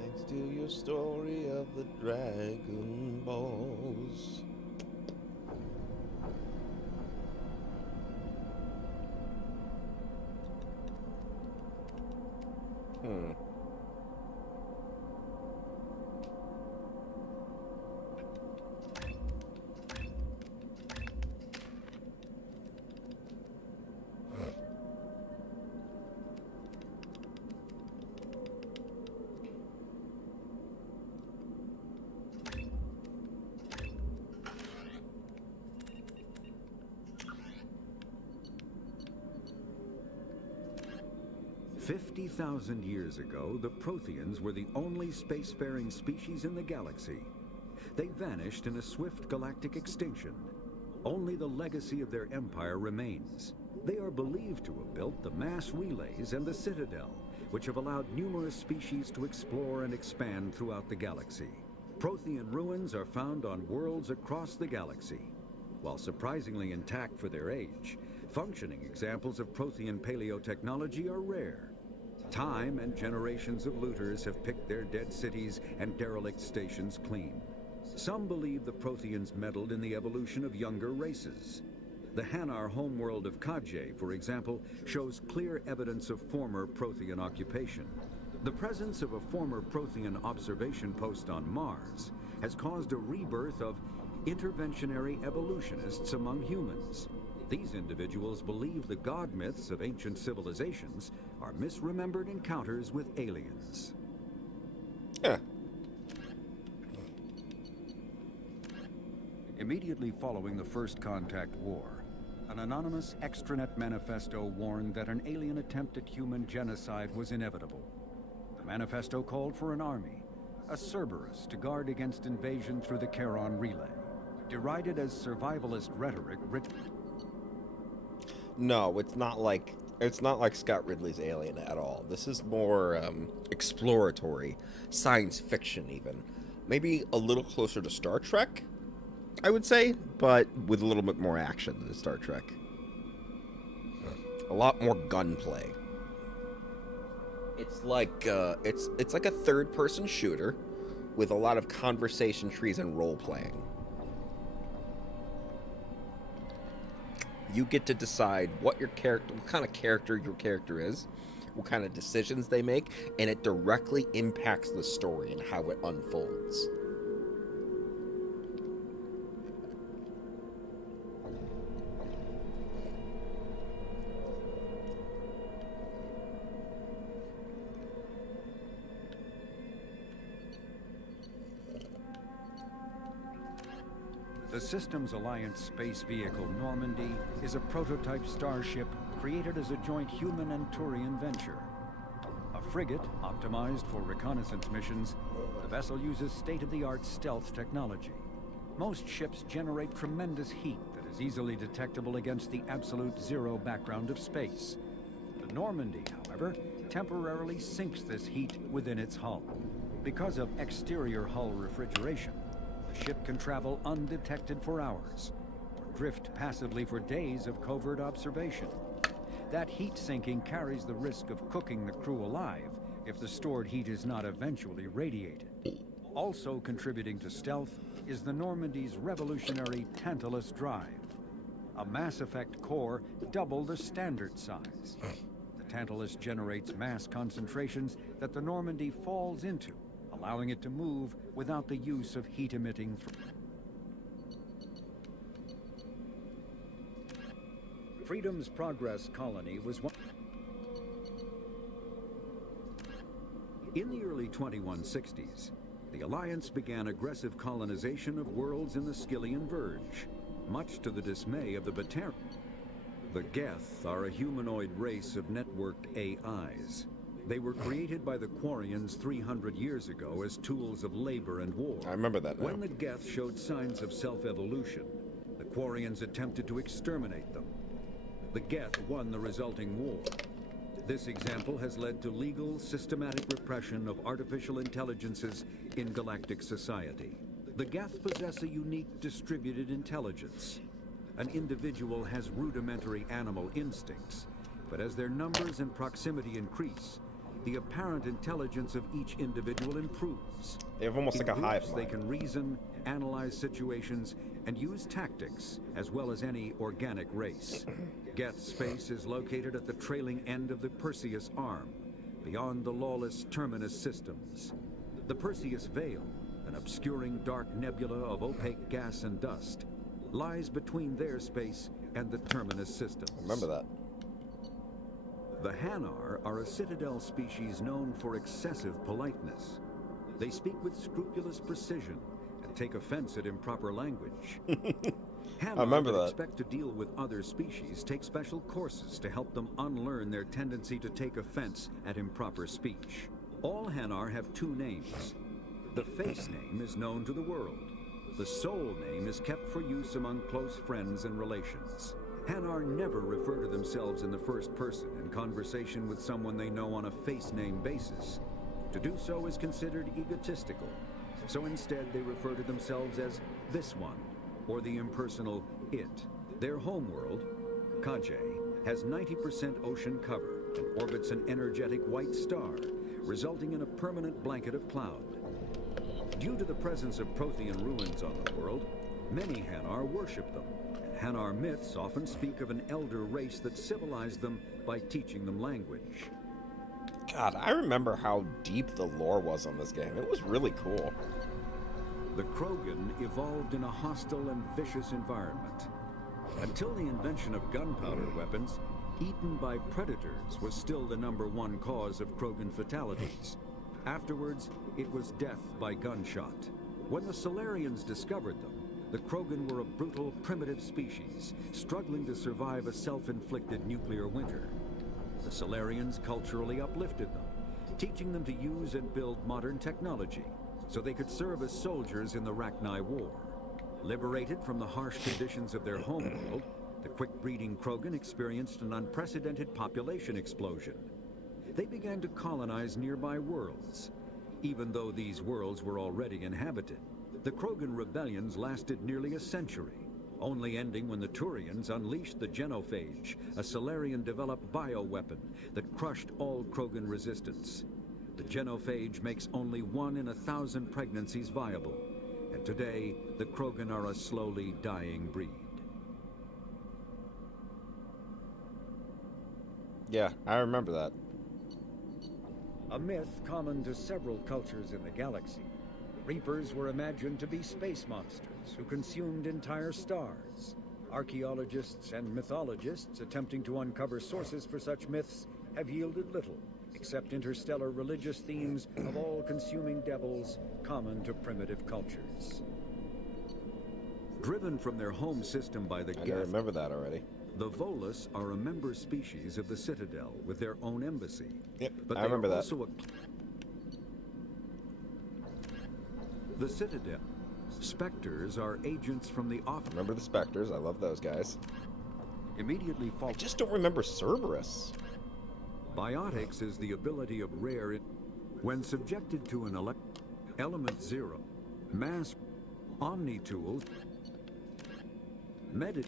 Next to your story of the Dragon Balls. Hmm. 50,000 years ago, the Protheans were the only spacefaring species in the galaxy. They vanished in a swift galactic extinction. Only the legacy of their empire remains. They are believed to have built the mass relays and the Citadel, which have allowed numerous species to explore and expand throughout the galaxy. Prothean ruins are found on worlds across the galaxy. While surprisingly intact for their age, functioning examples of Prothean paleotechnology are rare. Time and generations of looters have picked their dead cities and derelict stations clean. Some believe the Protheans meddled in the evolution of younger races. The Hanar homeworld of Kaje, for example, shows clear evidence of former Prothean occupation. The presence of a former Prothean observation post on Mars has caused a rebirth of interventionary evolutionists among humans. These individuals believe the god myths of ancient civilizations are misremembered encounters with aliens. Yeah. Immediately following the First Contact War, an anonymous extranet manifesto warned that an alien attempt at human genocide was inevitable. The manifesto called for an army, a Cerberus, to guard against invasion through the Charon Relay. Derided as survivalist rhetoric, No, it's not like Scott Ridley's Alien at all. This is more exploratory, science fiction even. Maybe a little closer to Star Trek, I would say, but with a little bit more action than Star Trek. A lot more gunplay. It's like it's like a third-person shooter with a lot of conversation trees and role playing. You get to decide what kind of character your character is, what kind of decisions they make, and it directly impacts the story and how it unfolds. The Systems Alliance space vehicle Normandy is a prototype starship created as a joint human and Turian venture. A frigate optimized for reconnaissance missions, the vessel uses state-of-the-art stealth technology. Most ships generate tremendous heat that is easily detectable against the absolute zero background of space. The Normandy, however, temporarily sinks this heat within its hull. Because of exterior hull refrigeration, the ship can travel undetected for hours, or drift passively for days of covert observation. That heat sinking carries the risk of cooking the crew alive if the stored heat is not eventually radiated. Also contributing to stealth is the Normandy's revolutionary Tantalus drive, a Mass Effect core double the standard size. The Tantalus generates mass concentrations that the Normandy falls into, allowing it to move without the use of heat-emitting. Freedom's Progress colony was one. In the early 2160s, the Alliance began aggressive colonization of worlds in the Skyllian Verge, much to the dismay of the Batarians. The Geth are a humanoid race of networked AIs. They were created by the Quarians 300 years ago as tools of labor and war. I remember that now. When the Geth showed signs of self-evolution, the Quarians attempted to exterminate them. The Geth won the resulting war. This example has led to legal, systematic repression of artificial intelligences in galactic society. The Geth possess a unique distributed intelligence. An individual has rudimentary animal instincts, but as their numbers and proximity increase, the apparent intelligence of each individual improves. They have almost In like a hive groups, they mind. can reason, analyze situations, and use tactics, as well as any organic race. Geth space is located at the trailing end of the Perseus Arm, beyond the lawless Terminus systems. The Perseus Veil, an obscuring dark nebula of opaque gas and dust, lies between their space and the Terminus systems. Remember that. The Hanar are a citadel species known for excessive politeness. They speak with scrupulous precision and take offense at improper language. Hanar remember that that. expect to deal with other species take special courses to help them unlearn their tendency to take offense at improper speech. All Hanar have two names. The face name is known to the world. The soul name is kept for use among close friends and relations. Hanar never refer to themselves in the first person in conversation with someone they know on a face name basis. To do so is considered egotistical, so instead they refer to themselves as this one, or the impersonal it. Their homeworld, Kajay, has 90% ocean cover and orbits an energetic white star, resulting in a permanent blanket of cloud. Due to the presence of Prothean ruins on the world, many Hanar worship them, and Hanar myths often speak of an elder race that civilized them by teaching them language. God, I remember how deep the lore was on this game. It was really cool. The Krogan evolved in a hostile and vicious environment. Until the invention of gunpowder weapons, eaten by predators was still the #1 cause of Krogan fatalities. Afterwards, it was death by gunshot. When the Solarians discovered them, the Krogan were a brutal, primitive species, struggling to survive a self-inflicted nuclear winter. The Solarians culturally uplifted them, teaching them to use and build modern technology, so they could serve as soldiers in the Rachni War. Liberated from the harsh conditions of their homeworld, the quick-breeding Krogan experienced an unprecedented population explosion. They began to colonize nearby worlds. Even though these worlds were already inhabited, the Krogan rebellions lasted nearly a century, only ending when the Turians unleashed the Genophage, a Solarian-developed bioweapon that crushed all Krogan resistance. The Genophage makes only 1 in 1,000 pregnancies viable, and today the Krogan are a slowly dying breed. Yeah, I remember that. A myth common to several cultures in the galaxy. Reapers were imagined to be space monsters who consumed entire stars. Archaeologists and mythologists attempting to uncover sources for such myths have yielded little, except interstellar religious themes of all-consuming devils common to primitive cultures. Driven from their home system by the I Geth, remember that already. the Volus are a member species of the Citadel with their own embassy. Yep, But I they remember are that. also the Citadel. Spectres are agents from the office. Remember the Spectres. I love those guys. Immediately I fall. just don't remember Cerberus. Biotics is the ability of rare. When subjected to an element 0, mass, omni-tool, medit.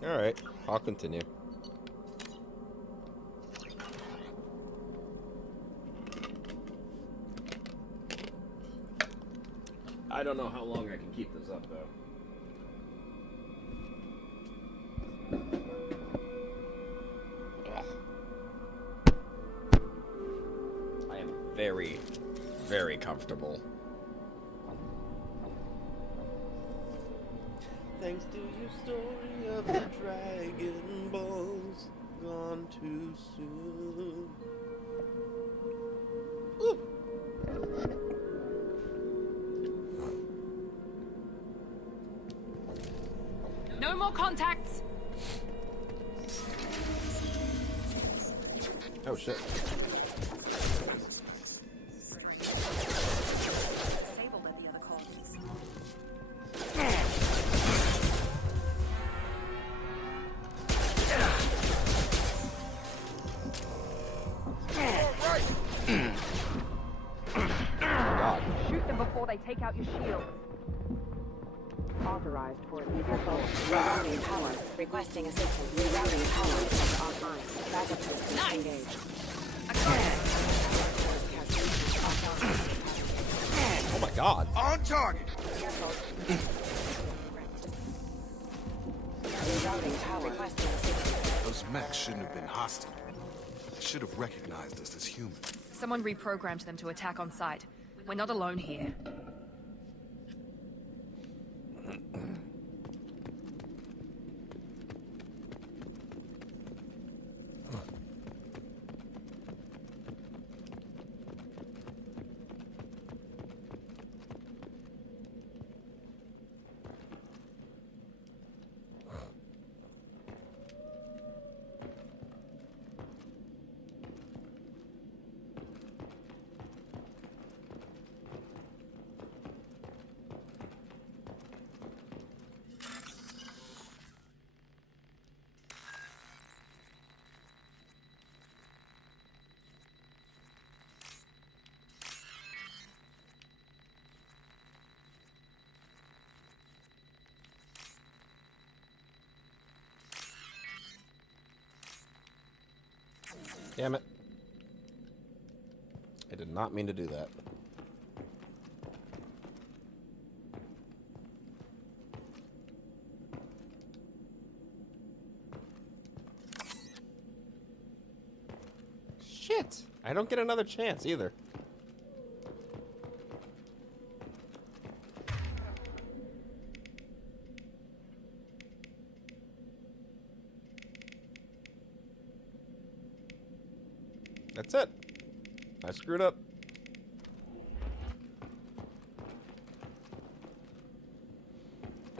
Alright, I'll continue. I don't know how long I can keep this up, though. I am very, very comfortable. Thanks to your story of the Dragon Balls gone too soon. Ooh. No more contacts! Oh shit. Disabled at the other colonies. God. Shoot them before they take out your shield. Authorized for immediate goal. Rerouting power. Requesting assistance. Rerouting power. Offline. Backup systems engaged. Oh my god. On target! Rerouting power. Requesting assistance. Those mechs shouldn't have been hostile. They should have recognized us as human. Someone reprogrammed them to attack on sight. We're not alone here. Damn it. I did not mean to do that. Shit! I don't get another chance either. That's it. I screwed up.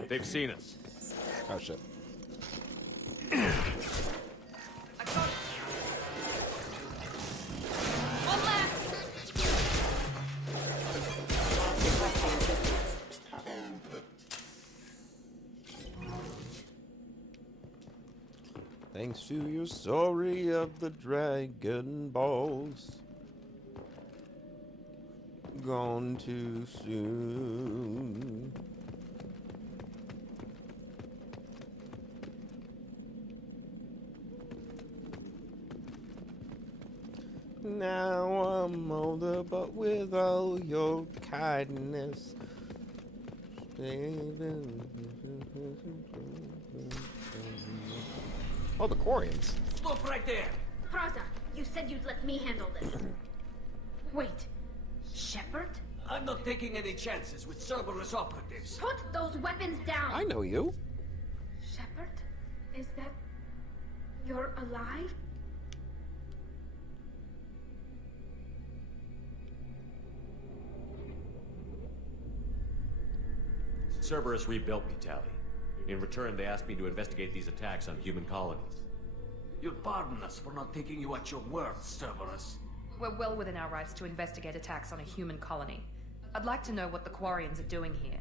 They've seen us. Oh shit. One left! Thanks to your story of the Dragon Balls gone too soon. Now I'm older, but with all your kindness. Oh, the Quarians. Stop right there! Praza, you said you'd let me handle this. Wait, Shepard? I'm not taking any chances with Cerberus operatives. Put those weapons down! I know you. Shepard? Is that... you're alive? Cerberus rebuilt me, Tali. In return, they asked me to investigate these attacks on human colonies. You'll pardon us for not taking you at your word, Cerberus. We're well within our rights to investigate attacks on a human colony. I'd like to know what the Quarians are doing here.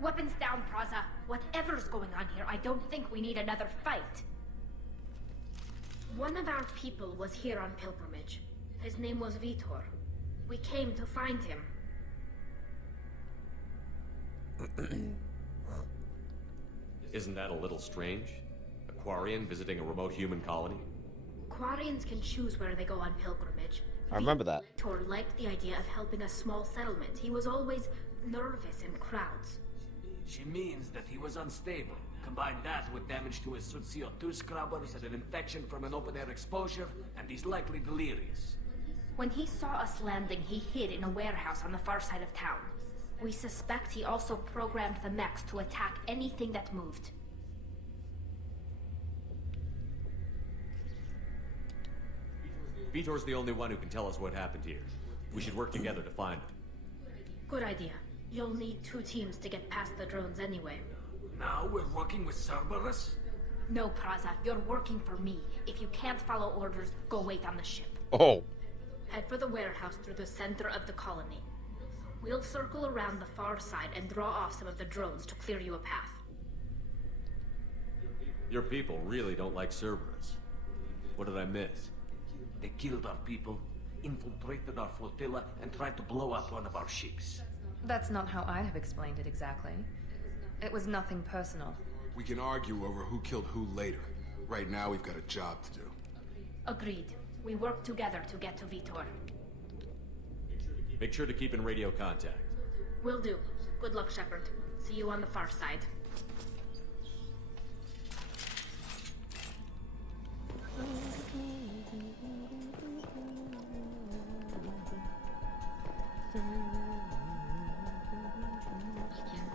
Weapons down, Praza. Whatever's going on here, I don't think we need another fight. One of our people was here on pilgrimage. His name was Vitor. We came to find him. Isn't that a little strange? A Quarian visiting a remote human colony? Quarians can choose where they go on pilgrimage. I remember that. Vitor liked the idea of helping a small settlement. He was always nervous in crowds. She means that he was unstable. Combine that with damage to his suit CO2 scrubbers and an infection from an open-air exposure, and he's likely delirious. When he saw us landing, he hid in a warehouse on the far side of town. We suspect he also programmed the mechs to attack anything that moved. Vitor's the only one who can tell us what happened here. We should work together to find him. Good idea. You'll need 2 teams to get past the drones anyway. Now we're working with Cerberus? No, Praza, you're working for me. If you can't follow orders, go wait on the ship. Oh. Head for the warehouse through the center of the colony. We'll circle around the far side and draw off some of the drones to clear you a path. Your people really don't like Cerberus. What did I miss? They killed our people, infiltrated our flotilla, and tried to blow up one of our ships. That's not how I have explained it exactly. It was nothing personal. We can argue over who killed who later. Right now, we've got a job to do. Agreed. We work together to get to Vitor. Make sure to keep in radio contact. Will do. Good luck, Shepard. See you on the far side.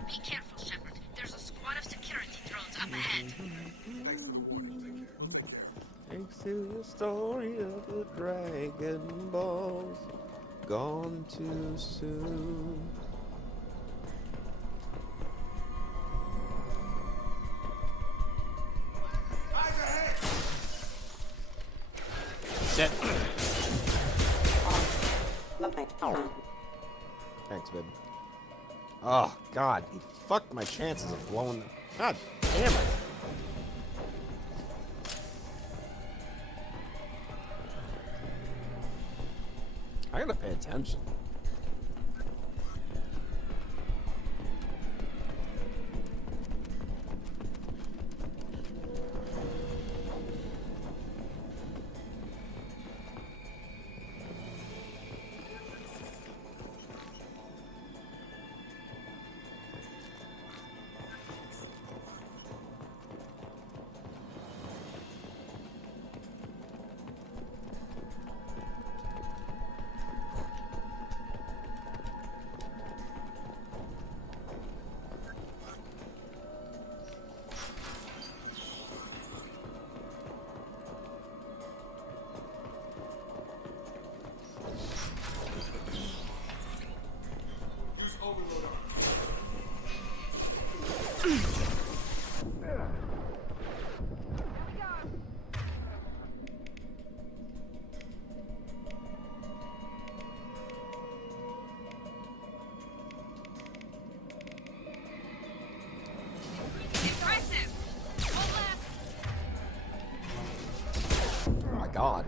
Be careful, Shepard. There's a squad of security drones up ahead. Thanks to the story of the Dragon Balls, gone too soon. Set. Thanks, babe. Oh, God. He fucked my chances of blowing the... God damn it. I gotta pay attention. Oh my God.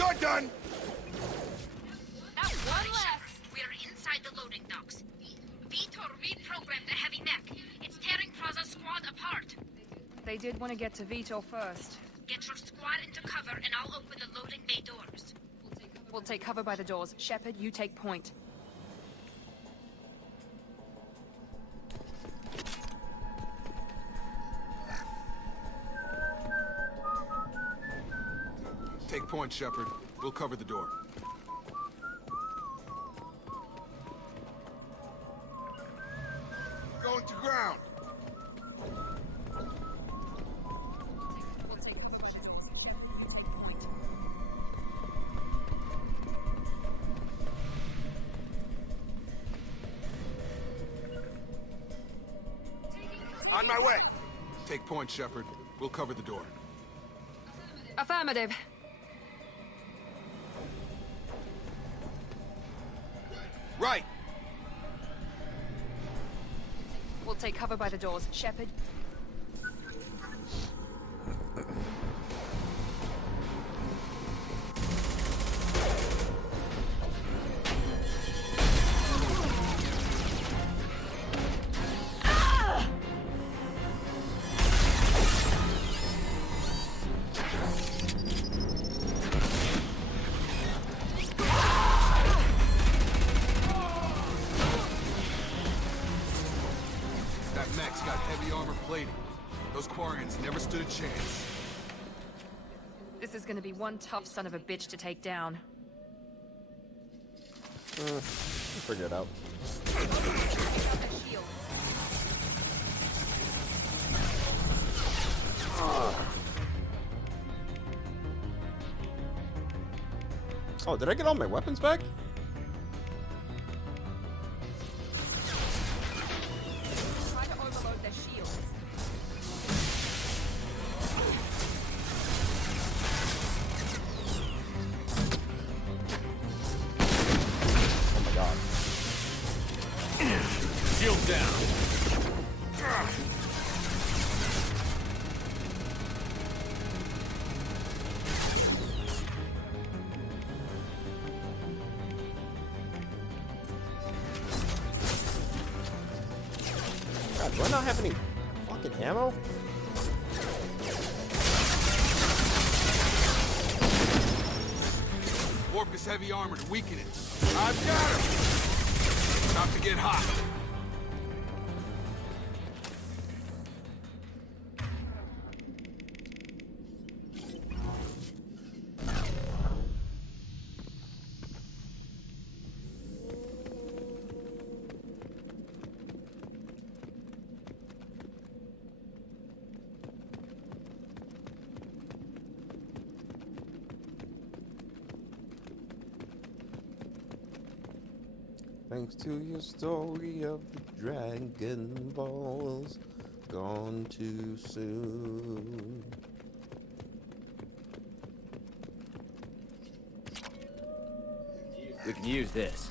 You're done! That's one less! We're inside the loading docks. Vitor reprogrammed the heavy mech. It's tearing Praza's squad apart. They did want to get to Vitor first. Get your squad into cover and I'll open the loading bay doors. We'll take cover by the doors. Shepard, you take point. Take point, Shepard. We'll cover the door. Going to ground. We'll take point. On my way. Take point, Shepard. We'll cover the door. Affirmative. Right. We'll take cover by the doors. Shepard. That mech's got heavy armor plating. Those Quarians never stood a chance. This is gonna be one tough son of a bitch to take down. We'll figure it out. Oh, did I get all my weapons back? Try to overload their shields. Oh my god. Shield down. God, do I not have any fucking ammo? Warp his heavy armor to weaken it. I've got him! About to get hot. Thanks to your story of the Dragon Balls, gone too soon. We can use this.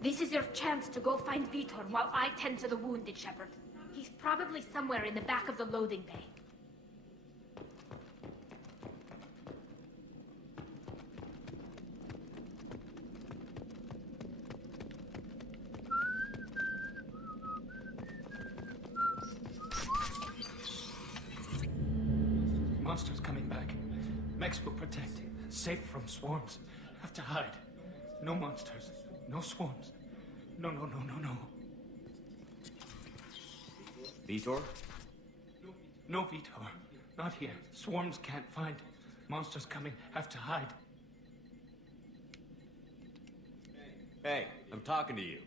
This is your chance to go find Vitor while I tend to the wounded, Shepard. He's probably somewhere in the back of the loading bay. Monsters coming back. Mechs will protect. Safe from swarms. Have to hide. No monsters. No swarms. No. Vitor? No, Vitor. Not here. Swarms can't find. Monsters coming. Have to hide. Hey, I'm talking to you.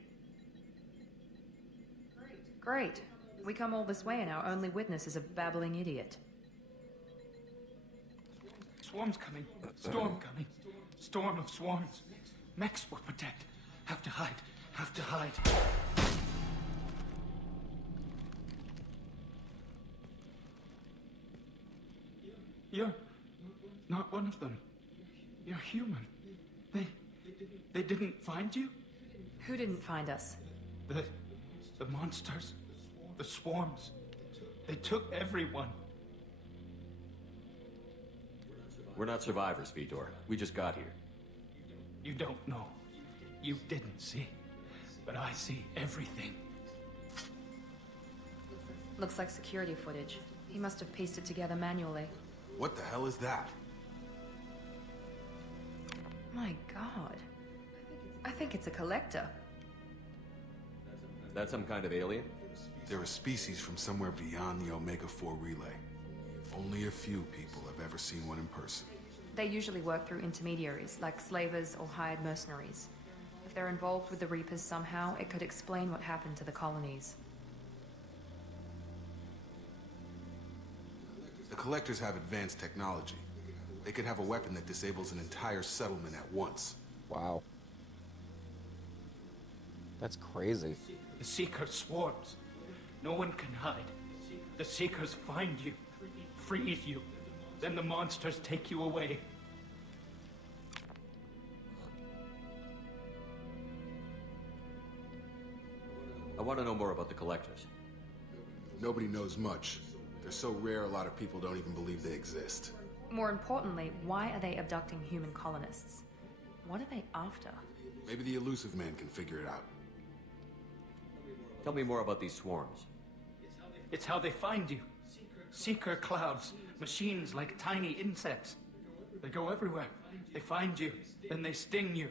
Great. We come all this way and our only witness is a babbling idiot. Swarms coming. Storm coming. Storm of swarms. Mechs will protect. Have to hide. Have to hide. You're not one of them. You're human. They didn't find you? Who didn't find us? The monsters. The swarms. They took everyone. We're not survivors, Vitor. We just got here. You don't know. You didn't see. But I see everything. Looks like security footage. He must have pieced it together manually. What the hell is that? My god. I think it's a collector. Is that some kind of alien? They're a species from somewhere beyond the Omega-4 relay. Only a few people have ever seen one in person. They usually work through intermediaries, like slavers or hired mercenaries. If they're involved with the Reapers somehow, it could explain what happened to the colonies. The Collectors have advanced technology. They could have a weapon that disables an entire settlement at once. Wow. That's crazy. The Seeker swarms. No one can hide. The Seekers find you, freeze you. Then the monsters take you away. I want to know more about the Collectors. Nobody knows much. They're so rare, a lot of people don't even believe they exist. More importantly, why are they abducting human colonists? What are they after? Maybe the Elusive Man can figure it out. Tell me more about these swarms. It's how they find you. Seeker clouds, machines like tiny insects. They go everywhere. They find you, then they sting you,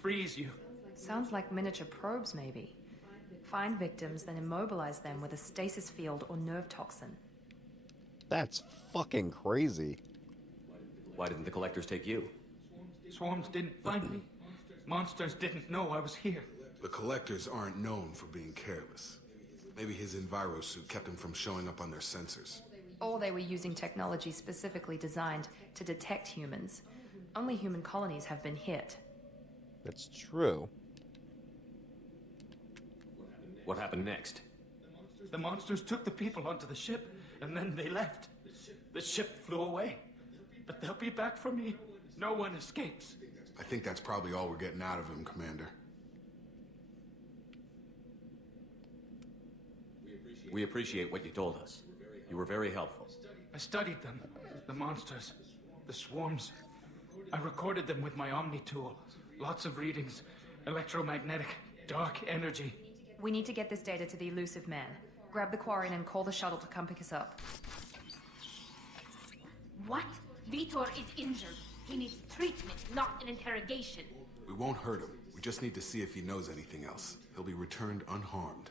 freeze you. Sounds like miniature probes, maybe. Find victims, then immobilize them with a stasis field or nerve toxin. That's fucking crazy. Why didn't the Collectors take you? Swarms didn't find me. Monsters didn't know I was here. The Collectors aren't known for being careless. Maybe his envirosuit kept him from showing up on their sensors. Or they were using technology specifically designed to detect humans. Only human colonies have been hit. That's true. What happened next? The monsters took the people onto the ship, and then they left. The ship flew away. But they'll be back for me. No one escapes. I think that's probably all we're getting out of him, Commander. We appreciate what you told us. You were very helpful. I studied them. The monsters. The swarms. I recorded them with my Omni tool. Lots of readings. Electromagnetic. Dark energy. We need to get this data to the Elusive Man. Grab the Quarian and call the shuttle to come pick us up. What? Vitor is injured. He needs treatment, not an interrogation. We won't hurt him. We just need to see if he knows anything else. He'll be returned unharmed.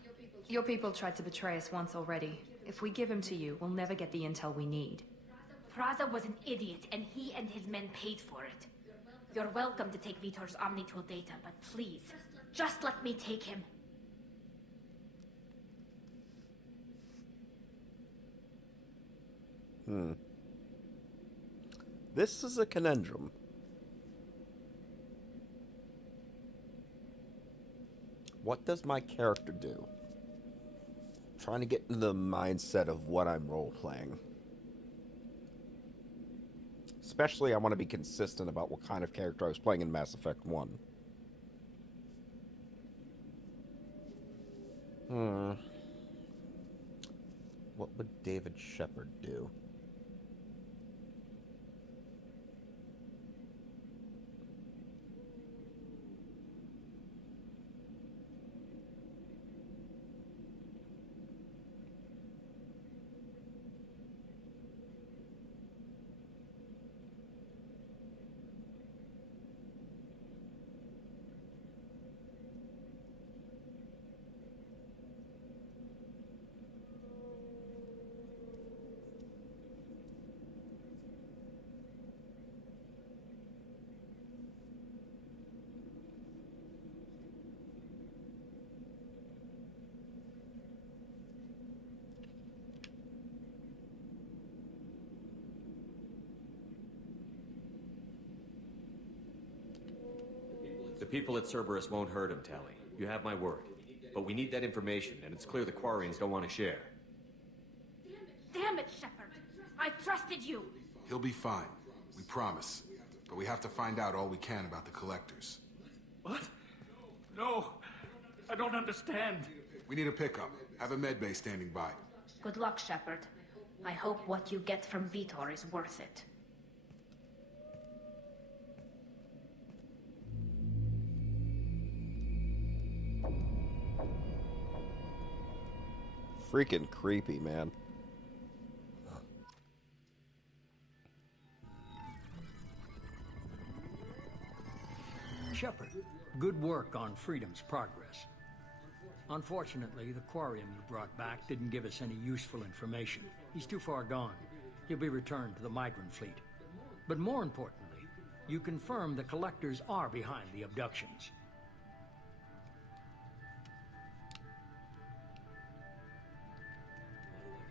Your people tried to betray us once already. If we give him to you, we'll never get the intel we need. Praza was an idiot, and he and his men paid for it. You're welcome to take Vitor's Omnitool data, but please, just let me take him. This is a conundrum. What does my character do? Trying to get into the mindset of what I'm role-playing. Especially, I want to be consistent about what kind of character I was playing in Mass Effect 1. Hmm. What would David Shepard do? The people at Cerberus won't hurt him, Tally. You have my word. But we need that information, and it's clear the Quarians don't want to share. Damn it, Shepard. I trusted you. He'll be fine. We promise. But we have to find out all we can about the Collectors. What? No, I don't understand. We need a pickup. Have a medbay standing by. Good luck, Shepard. I hope what you get from Vitor is worth it. Freaking creepy, man. Shepard, good work on Freedom's progress. Unfortunately, the Quarian you brought back didn't give us any useful information. He's too far gone. He'll be returned to the Migrant Fleet. But more importantly, you confirm the Collectors are behind the abductions.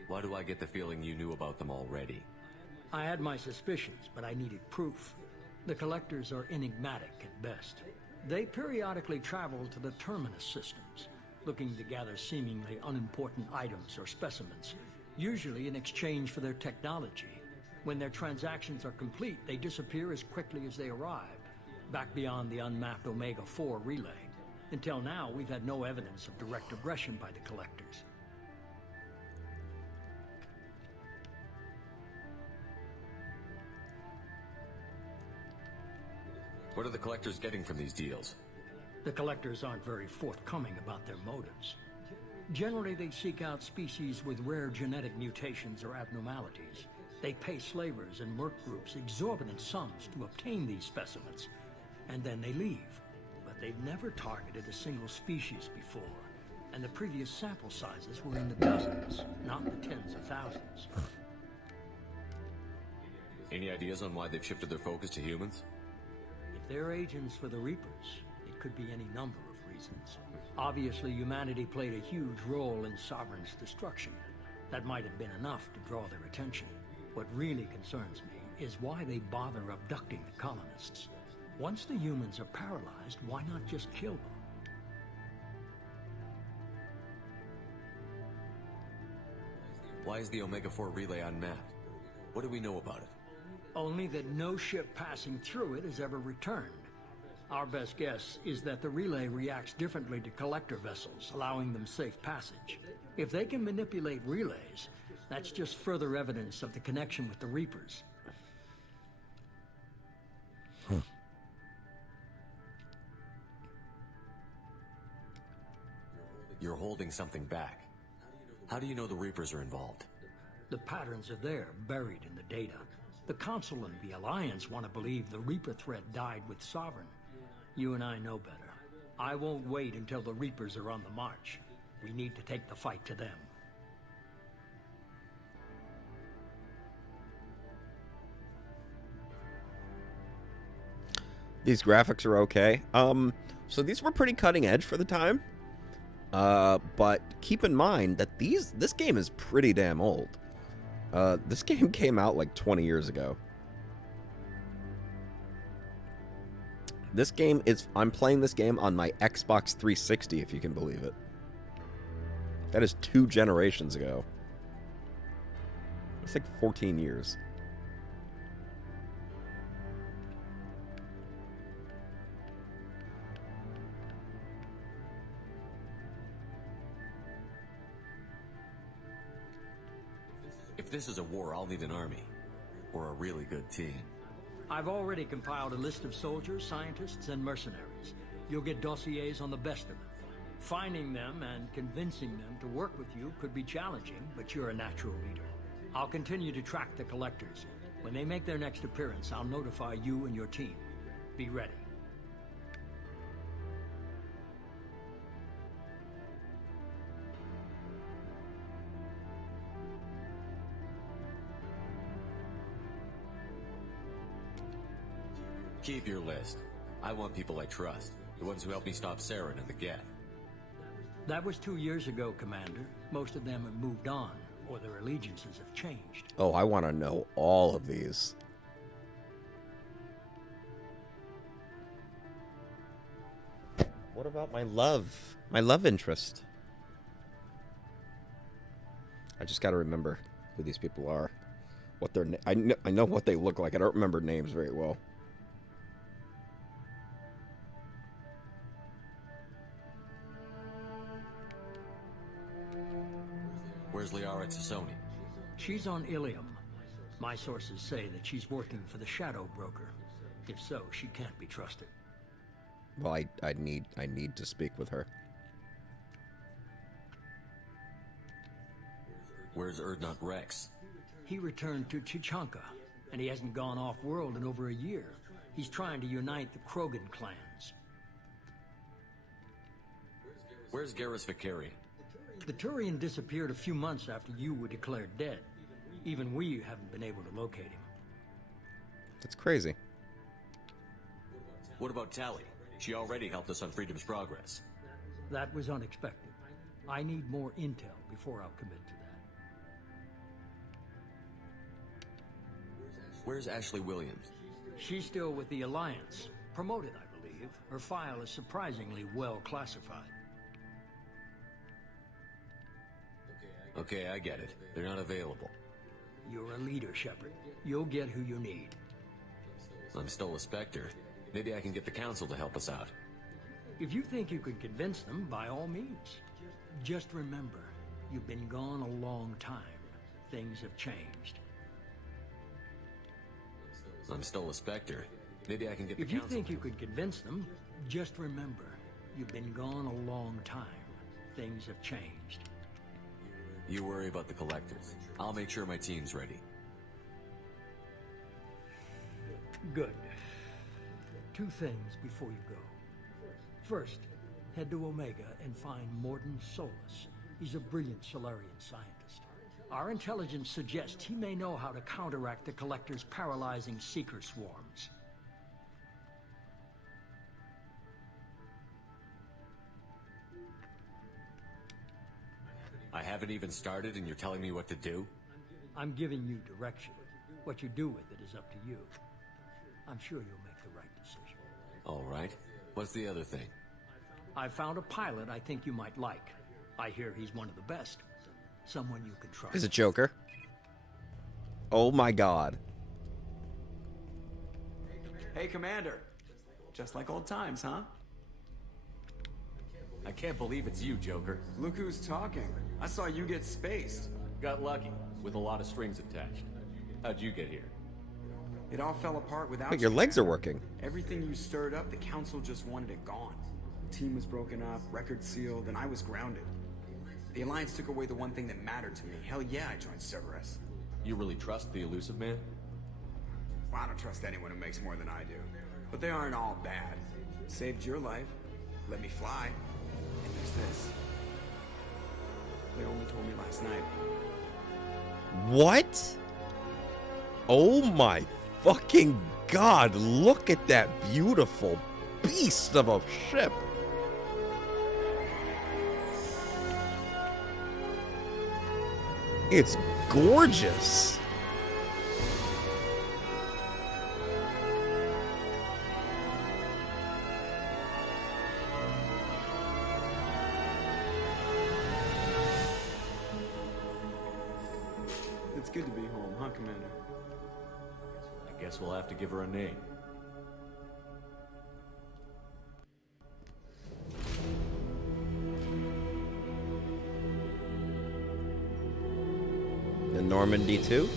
Why do I get the feeling you knew about them already? I had my suspicions, but I needed proof. The Collectors are enigmatic at best. They periodically travel to the Terminus systems, looking to gather seemingly unimportant items or specimens, usually in exchange for their technology. When their transactions are complete, they disappear as quickly as they arrived, back beyond the unmapped Omega-4 relay. Until now, we've had no evidence of direct aggression by the Collectors. What are the Collectors getting from these deals? The Collectors aren't very forthcoming about their motives. Generally, they seek out species with rare genetic mutations or abnormalities. They pay slavers and merc groups exorbitant sums to obtain these specimens, and then they leave. But they've never targeted a single species before, and the previous sample sizes were in the dozens, not the tens of thousands. Any ideas on why they've shifted their focus to humans? If they're agents for the Reapers, it could be any number of reasons. Obviously, humanity played a huge role in Sovereign's destruction. That might have been enough to draw their attention. What really concerns me is why they bother abducting the colonists. Once the humans are paralyzed, why not just kill them? Why is the Omega-4 relay unmapped? What do we know about it? Only that no ship passing through it has ever returned. Our best guess is that the relay reacts differently to collector vessels, allowing them safe passage. If they can manipulate relays, that's just further evidence of the connection with the Reapers. You're holding something back. How do you know the Reapers are involved? The patterns are there, buried in the data. The Council and the Alliance want to believe the Reaper threat died with Sovereign. You and I know better. I won't wait until the Reapers are on the march. We need to take the fight to them. These graphics are okay. So these were pretty cutting edge for the time. But keep in mind that this game is pretty damn old. This game came out like 20 years ago. This game is... I'm playing this game on my Xbox 360, if you can believe it. That is 2 generations ago. It's like 14 years. If this is a war, I'll need an army. Or a really good team. I've already compiled a list of soldiers, scientists, and mercenaries. You'll get dossiers on the best of them. Finding them and convincing them to work with you could be challenging, but you're a natural leader. I'll continue to track the collectors. When they make their next appearance, I'll notify you and your team. Be ready. Keep your list. I want people I trust. The ones who helped me stop Saren and the Geth. That was 2 years ago, Commander. Most of them have moved on, or their allegiances have changed. Oh, I want to know all of these. What about my love? My love interest. I just got to remember who these people are. What their I know what they look like. I don't remember names very well. Where's Liara Tassoni? She's on Ilium. My sources say that she's working for the Shadow Broker. If so, she can't be trusted. Well, I need to speak with her. Where's Urdnot Rex? He returned to Chichanka, and he hasn't gone off-world in over a year. He's trying to unite the Krogan clans. Where's Garrus Vakarian? The Turian disappeared a few months after you were declared dead. Even we haven't been able to locate him. That's crazy. What about Tali? She already helped us on Freedom's Progress. That was unexpected. I need more intel before I'll commit to that. Where's Ashley Williams? She's still with the Alliance. Promoted, I believe. Her file is surprisingly well classified. Okay, I get it. They're not available. You're a leader, Shepard. You'll get who you need. I'm still a Spectre. Maybe I can get the Council to help us out. If you think you could convince them, by all means. Just remember, you've been gone a long time. Things have changed. I'm still a Spectre. Maybe I can get the If you Council. think you could convince them, just remember, you've been gone a long time. Things have changed. You worry about the Collectors. I'll make sure my team's ready. Good. 2 things before you go. First, head to Omega and find Mordin Solus. He's a brilliant Solarian scientist. Our intelligence suggests he may know how to counteract the Collector's paralyzing Seeker swarms. I haven't even started and you're telling me what to do? I'm giving you direction. What you do with it is up to you. I'm sure you'll make the right decision. All right. What's the other thing? I found a pilot I think you might like. I hear he's one of the best. Someone you can trust. Is it Joker? Oh my god. Hey, Commander. Just like old times, huh? I can't believe it's you, Joker. Look who's talking. I saw you get spaced. Got lucky, with a lot of strings attached. How'd you get here? It all fell apart without Wait, your you. legs are working. Everything you stirred up, the Council just wanted it gone. The team was broken up, record sealed, and I was grounded. The Alliance took away the one thing that mattered to me. Hell yeah, I joined Cerberus. You really trust the Elusive Man? Well, I don't trust anyone who makes more than I do. But they aren't all bad. Saved your life, let me fly, and there's this. They only told me last night. What? Oh my fucking god, look at that beautiful beast of a ship. It's gorgeous. It's good to be home, huh, Commander? I guess we'll have to give her a name. The Normandy 2?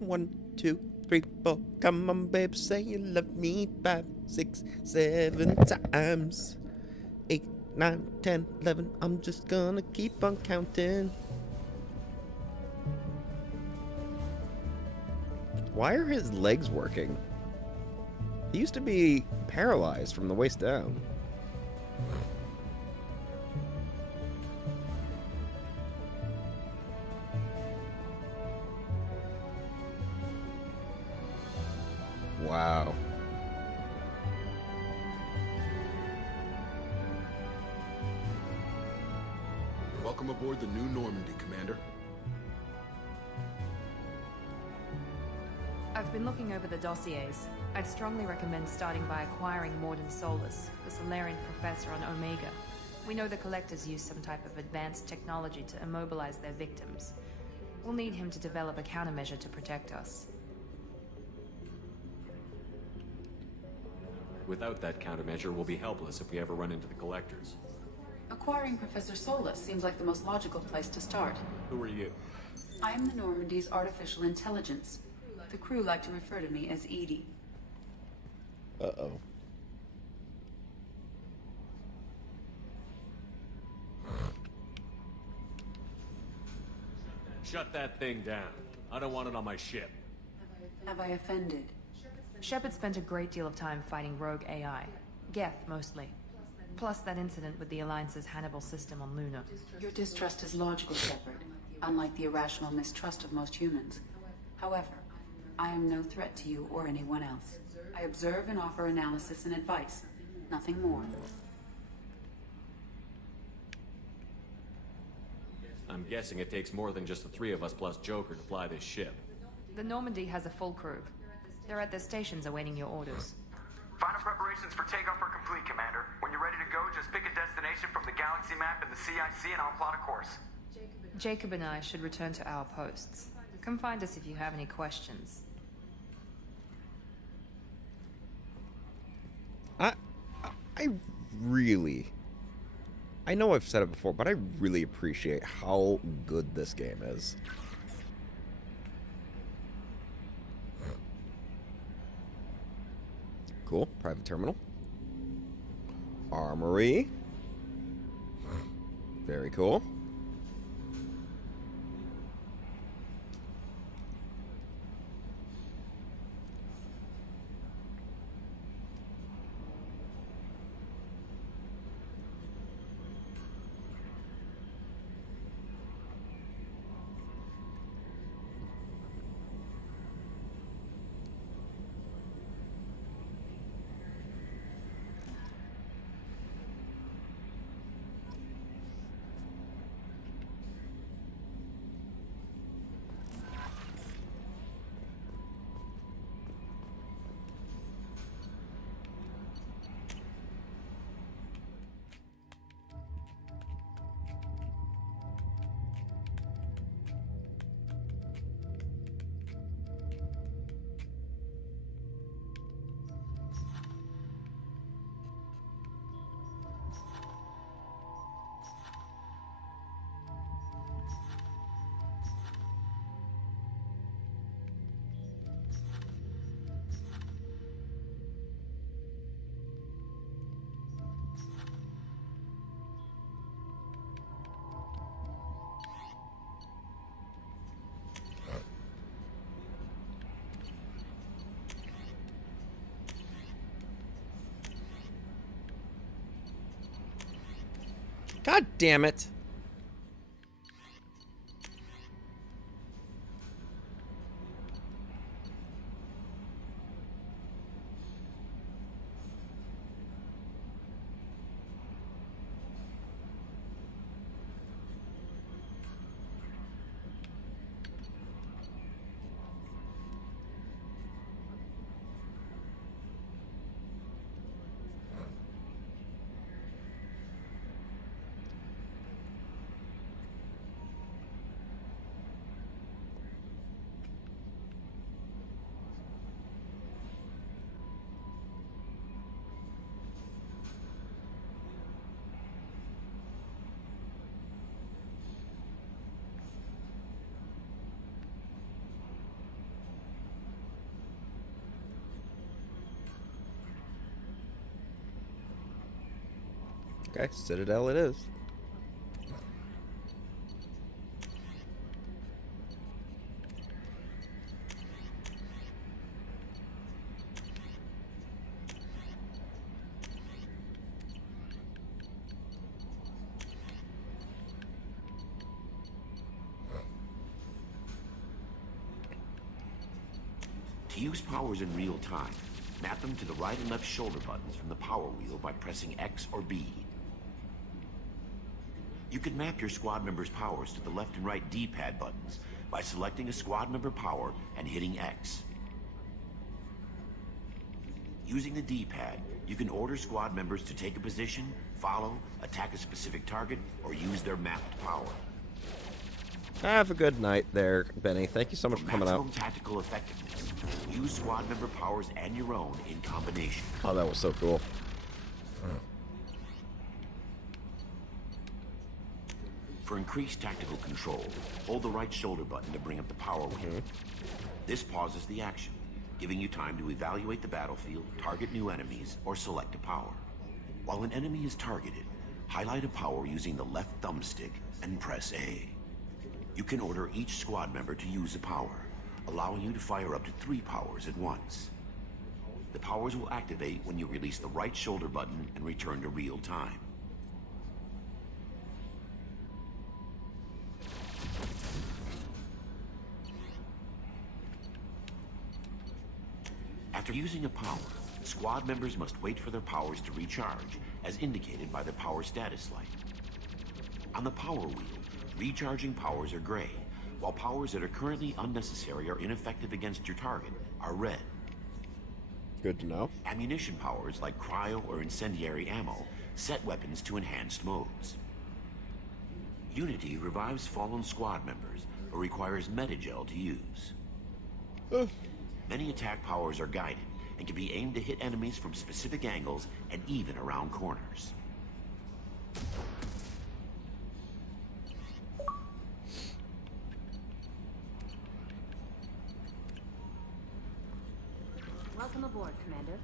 One, two, three, four. Come on, babe, say you love me. 5, 6, 7 times. 8, 9, 10, 11. I'm just gonna keep on counting. Why are his legs working? He used to be paralyzed from the waist down. Wow. Welcome aboard the New Normandy, Commander. I've been looking over the dossiers. I'd strongly recommend starting by acquiring Mordin Solus, the Solarian professor on Omega. We know the Collectors use some type of advanced technology to immobilize their victims. We'll need him to develop a countermeasure to protect us. Without that countermeasure, we'll be helpless if we ever run into the Collectors. Acquiring Professor Solus seems like the most logical place to start. Who are you? I am the Normandy's artificial intelligence. The crew like to refer to me as Edie. Uh-oh. Shut that thing down. I don't want it on my ship. Have I offended? Shepard spent a great deal of time fighting rogue AI. Geth, mostly. Plus that incident with the Alliance's Hannibal system on Luna. Your distrust is logical, Shepard, unlike the irrational mistrust of most humans. However, I am no threat to you or anyone else. I observe and offer analysis and advice. Nothing more. I'm guessing it takes more than just the 3 of us plus Joker to fly this ship. The Normandy has a full crew. They're at their stations awaiting your orders. Final preparations for takeoff are complete, Commander. When you're ready to go, just pick a destination from the galaxy map and the CIC and I'll plot a course. Jacob and I should return to our posts. Come find us if you have any questions. I really... I know I've said it before, but I really appreciate how good this game is. Cool. Private terminal. Armory. Very cool. God damn it. Okay, Citadel it is. To use powers in real time, map them to the right and left shoulder buttons from the power wheel by pressing X or B. You can map your squad member's powers to the left and right D-pad buttons by selecting a squad member power and hitting X. Using the D-pad, you can order squad members to take a position, follow, attack a specific target, or use their mapped power. Have a good night there, Benny. Thank you so much for coming out. Maximum tactical effectiveness. Use squad member powers and your own in combination. Oh, that was so cool. For increased tactical control, hold the right shoulder button to bring up the power wheel. This pauses the action, giving you time to evaluate the battlefield, target new enemies, or select a power. While an enemy is targeted, highlight a power using the left thumbstick and press A. You can order each squad member to use a power, allowing you to fire up to 3 powers at once. The powers will activate when you release the right shoulder button and return to real time. After using a power, squad members must wait for their powers to recharge, as indicated by the power status light. On the power wheel, recharging powers are gray, while powers that are currently unnecessary or ineffective against your target are red. Good to know. Ammunition powers like cryo or incendiary ammo set weapons to enhanced modes. Unity revives fallen squad members, but requires metagel to use. Many attack powers are guided and can be aimed to hit enemies from specific angles and even around corners. Welcome aboard, Commander.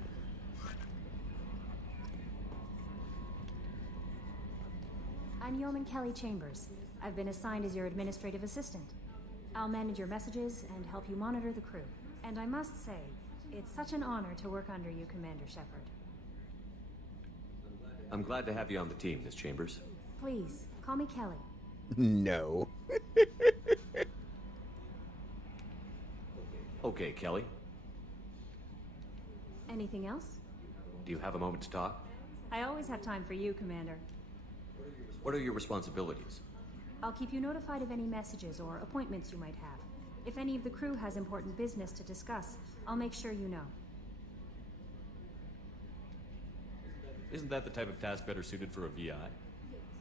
I'm Yeoman Kelly Chambers. I've been assigned as your administrative assistant. I'll manage your messages and help you monitor the crew. And I must say, it's such an honor to work under you, Commander Shepard. I'm glad to have you on the team, Miss Chambers. Please, call me Kelly. No. Okay, Kelly. Anything else? Do you have a moment to talk? I always have time for you, Commander. What are your responsibilities? I'll keep you notified of any messages or appointments you might have. If any of the crew has important business to discuss, I'll make sure you know. Isn't that the type of task better suited for a VI?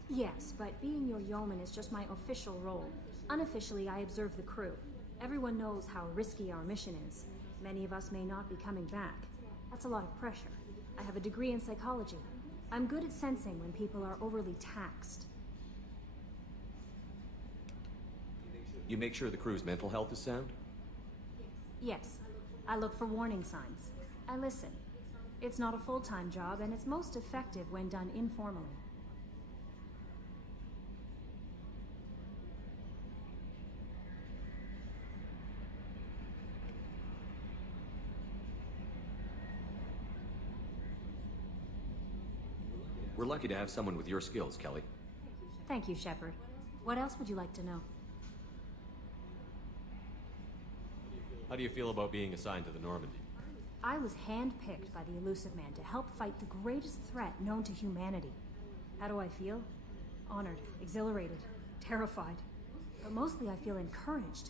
Yes, but being your yeoman is just my official role. Unofficially, I observe the crew. Everyone knows how risky our mission is. Many of us may not be coming back. That's a lot of pressure. I have a degree in psychology. I'm good at sensing when people are overly taxed. You make sure the crew's mental health is sound? Yes, I look for warning signs. I listen. It's not a full-time job, and it's most effective when done informally. We're lucky to have someone with your skills, Kelly. Thank you, Shepard. What else would you like to know? How do you feel about being assigned to the Normandy? I was handpicked by the Illusive Man to help fight the greatest threat known to humanity. How do I feel? Honored, exhilarated, terrified. But mostly I feel encouraged.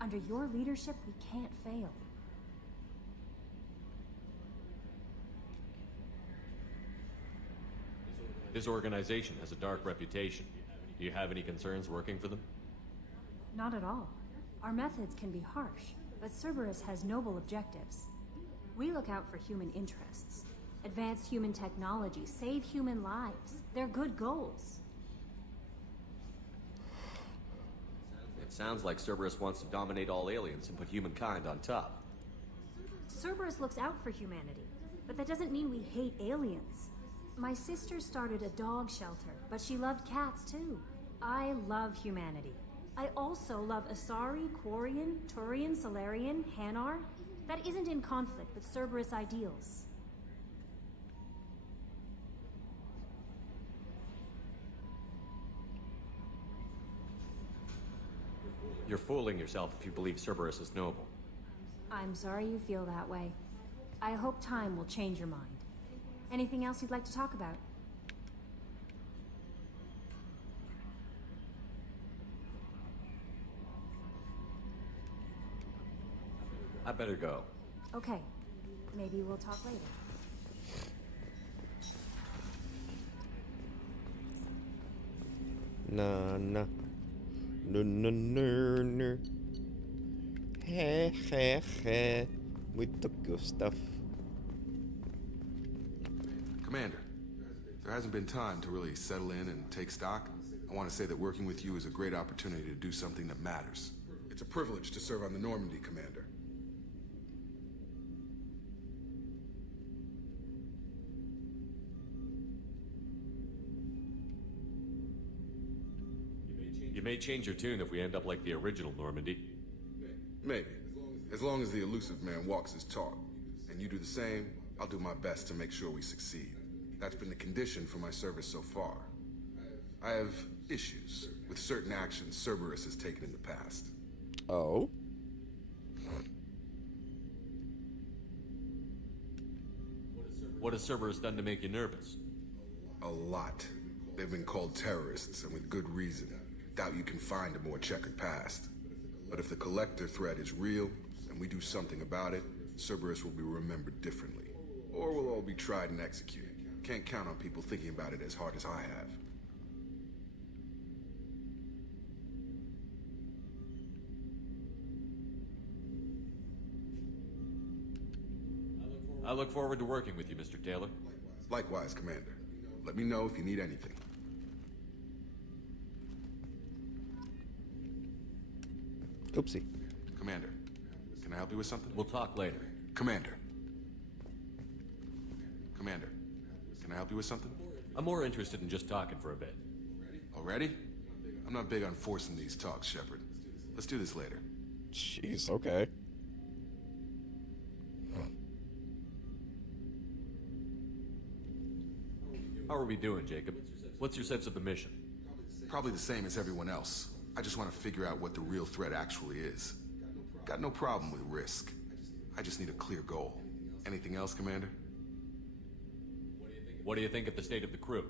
Under your leadership, we can't fail. This organization has a dark reputation. Do you have any concerns working for them? Not at all. Our methods can be harsh, but Cerberus has noble objectives. We look out for human interests. Advance human technology, save human lives. They're good goals. It sounds like Cerberus wants to dominate all aliens and put humankind on top. Cerberus looks out for humanity, but that doesn't mean we hate aliens. My sister started a dog shelter, but she loved cats too. I love humanity. I also love Asari, Quarian, Turian, Salarian, Hanar. That isn't in conflict with Cerberus ideals. You're fooling yourself if you believe Cerberus is noble. I'm sorry you feel that way. I hope time will change your mind. Anything else you'd like to talk about? I better go. Okay. Maybe we'll talk later. Na na. No no no no. Heh heh heh. We took your stuff. Commander, there hasn't been time to really settle in and take stock. I want to say that working with you is a great opportunity to do something that matters. It's a privilege to serve on the Normandy, Commander. You may change your tune if we end up like the original Normandy. Maybe. As long as the Illusive Man walks his talk. And you do the same, I'll do my best to make sure we succeed. That's been the condition for my service so far. I have issues with certain actions Cerberus has taken in the past. Oh? What has Cerberus done to make you nervous? A lot. They've been called terrorists, and with good reason. Doubt you can find a more checkered past. But if the Collector threat is real, and we do something about it, Cerberus will be remembered differently. Or we'll all be tried and executed. Can't count on people thinking about it as hard as I have. I look forward to working with you, Mr. Taylor. Likewise, Commander. Let me know if you need anything. Oopsie. Commander, can I help you with something? We'll talk later. Commander. Commander, can I help you with something? I'm more interested in just talking for a bit. Already? I'm not big on forcing these talks, Shepard. Let's do this later. Jeez, okay. How are we doing, Jacob? What's your sense of the mission? Probably the same as everyone else. I just want to figure out what the real threat actually is. Got no problem with risk. I just need a clear goal. Anything else, Commander? What do you think of the state of the crew?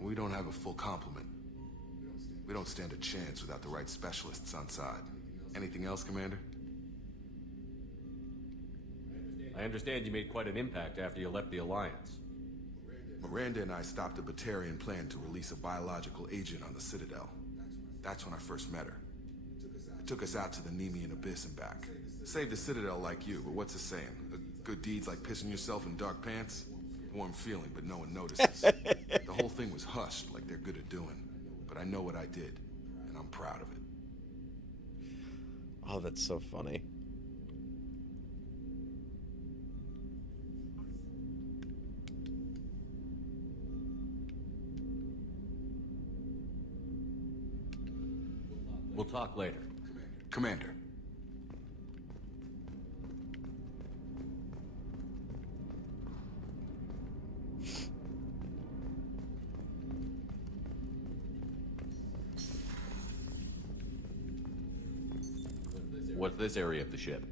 We don't have a full complement. We don't stand a chance without the right specialists on side. Anything else, Commander? I understand you made quite an impact after you left the Alliance. Miranda and I stopped a Batarian plan to release a biological agent on the Citadel. That's when I first met her. It took us out to the Nemean Abyss and back. Saved the Citadel like you, but what's the saying? Good deeds like pissing yourself in dark pants? Warm feeling, but no one notices. The whole thing was hushed like they're good at doing. But I know what I did, and I'm proud of it. Oh, that's so funny. We'll talk later. Commander. What's this area of the ship?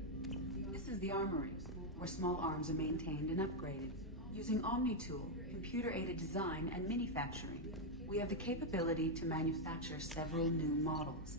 This is the armory, where small arms are maintained and upgraded. Using Omni-Tool, computer-aided design, and manufacturing, we have the capability to manufacture several new models.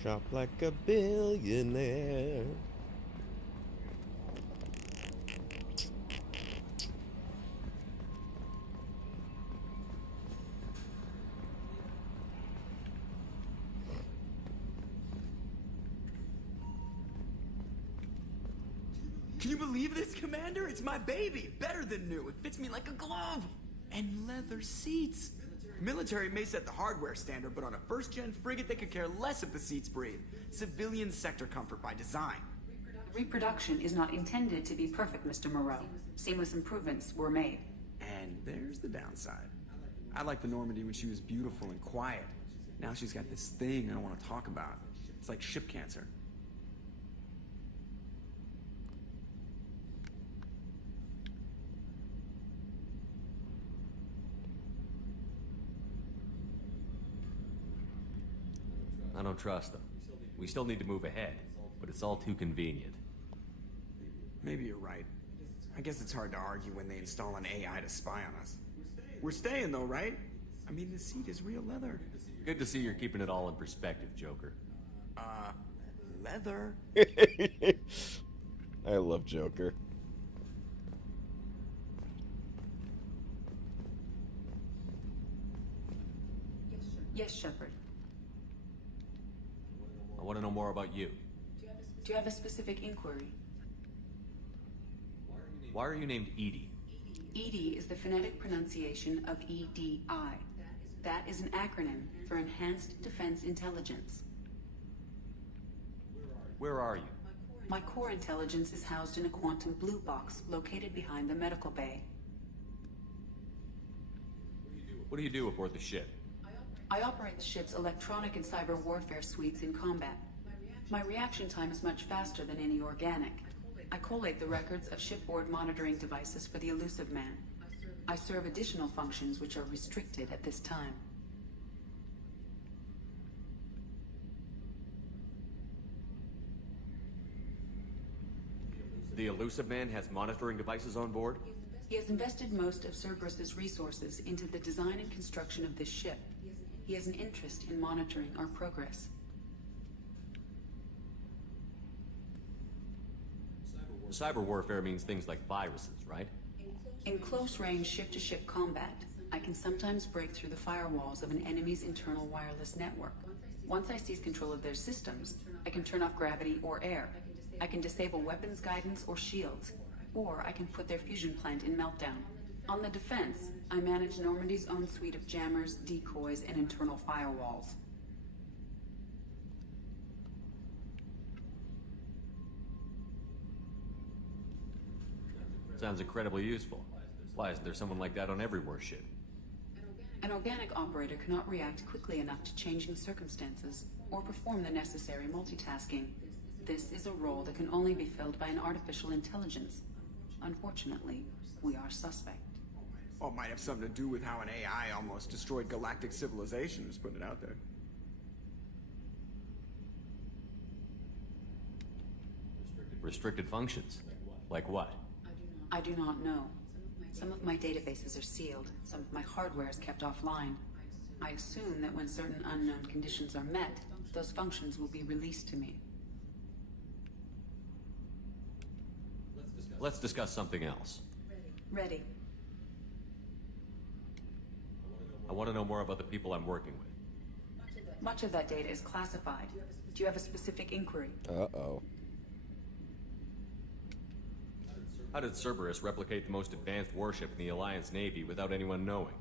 Shop like a billionaire. Can you believe this, Commander? It's my baby. Better than new. It fits me like a glove. And leather seats. Military may set the hardware standard, but on a first-gen frigate, they could care less if the seats breathe. Civilian sector comfort by design. Reproduction is not intended to be perfect, Mr. Moreau. Seamless improvements were made. And there's the downside. I liked the Normandy when she was beautiful and quiet. Now she's got this thing I don't want to talk about. It's like ship cancer. I don't trust them. We still need to move ahead, but it's all too convenient. Maybe you're right. I guess it's hard to argue when they install an AI to spy on us. We're staying though, right? I mean, the seat is real leather. Good to see you're keeping it all in perspective, Joker. Leather? I love Joker. Yes, Shepard. I want to know more about you. Do you have a specific inquiry? Why are you named EDI? EDI is the phonetic pronunciation of EDI. That is an acronym for Enhanced Defense Intelligence. Where are you? My core intelligence is housed in a quantum blue box located behind the medical bay. What do you do aboard the ship? I operate the ship's electronic and cyber warfare suites in combat. My reaction time is much faster than any organic. I collate the records of shipboard monitoring devices for the Elusive Man. I serve additional functions which are restricted at this time. The Elusive Man has monitoring devices on board? He has invested most of Cerberus's resources into the design and construction of this ship. He has an interest in monitoring our progress. Cyber warfare means things like viruses, right? In close-range ship-to-ship combat, I can sometimes break through the firewalls of an enemy's internal wireless network. Once I seize control of their systems, I can turn off gravity or air. I can disable weapons guidance or shields, or I can put their fusion plant in meltdown. On the defense, I manage Normandy's own suite of jammers, decoys, and internal firewalls. Sounds incredibly useful. Why isn't there someone like that on every warship? An organic operator cannot react quickly enough to changing circumstances or perform the necessary multitasking. This is a role that can only be filled by an artificial intelligence. Unfortunately, we are suspect. Well, it might have something to do with how an AI almost destroyed galactic civilization, just putting it out there. Restricted functions? Like what? I do not know. Some of my databases are sealed, some of my hardware is kept offline. I assume that when certain unknown conditions are met, those functions will be released to me. Let's discuss something else. Ready. I want to know more about the people I'm working with. Much of that data is classified. Do you have a specific inquiry? Uh-oh. How did Cerberus replicate the most advanced warship in the Alliance Navy without anyone knowing?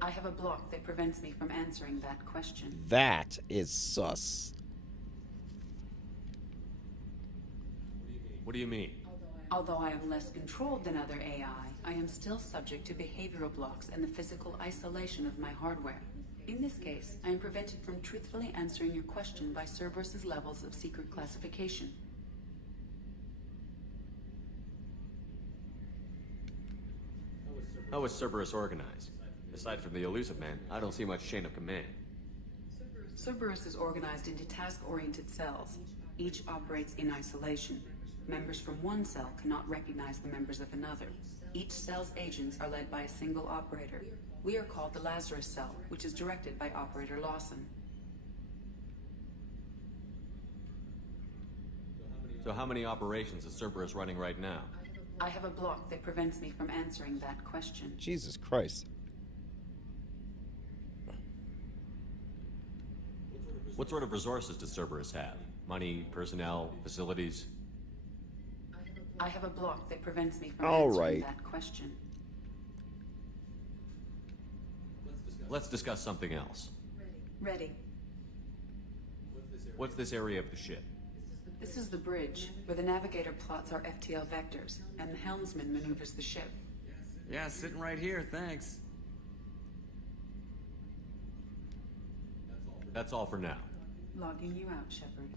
I have a block that prevents me from answering that question. That is sus. What do you mean? Although I am less controlled than other AI, I am still subject to behavioral blocks and the physical isolation of my hardware. In this case, I am prevented from truthfully answering your question by Cerberus's levels of secret classification. How is Cerberus organized? Aside from the Elusive Man, I don't see much chain of command. Cerberus is organized into task-oriented cells. Each operates in isolation. Members from one cell cannot recognize the members of another. Each cell's agents are led by a single operator. We are called the Lazarus Cell, which is directed by Operator Lawson. So how many operations is Cerberus running right now? I have a block that prevents me from answering that question. Jesus Christ. What sort of resources does Cerberus have? Money, personnel, facilities? I have a block that prevents me from All answering right. that question. Let's discuss something else. Ready. What's this area of the ship? This is the bridge, where the navigator plots our FTL vectors, and the helmsman maneuvers the ship. Yeah, sitting right here, thanks. That's all for now. Logging you out, Shepard.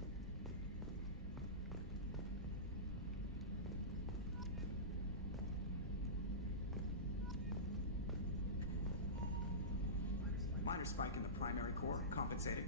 Minor spike in the primary core, compensating.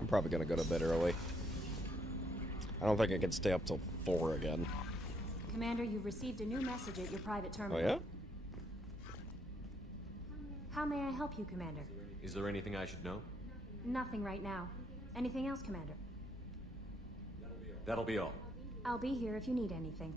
I'm probably gonna go to bed early. I don't think I can stay up till 4 again. Commander, you've received a new message at your private terminal. Oh yeah? How may I help you, Commander? Is there anything I should know? Nothing right now. Anything else, Commander? That'll be all. I'll be here if you need anything.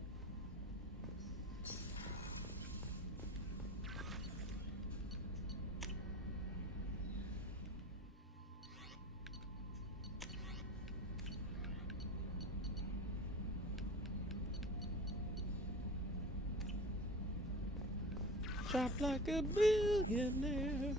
Chop like a billionaire.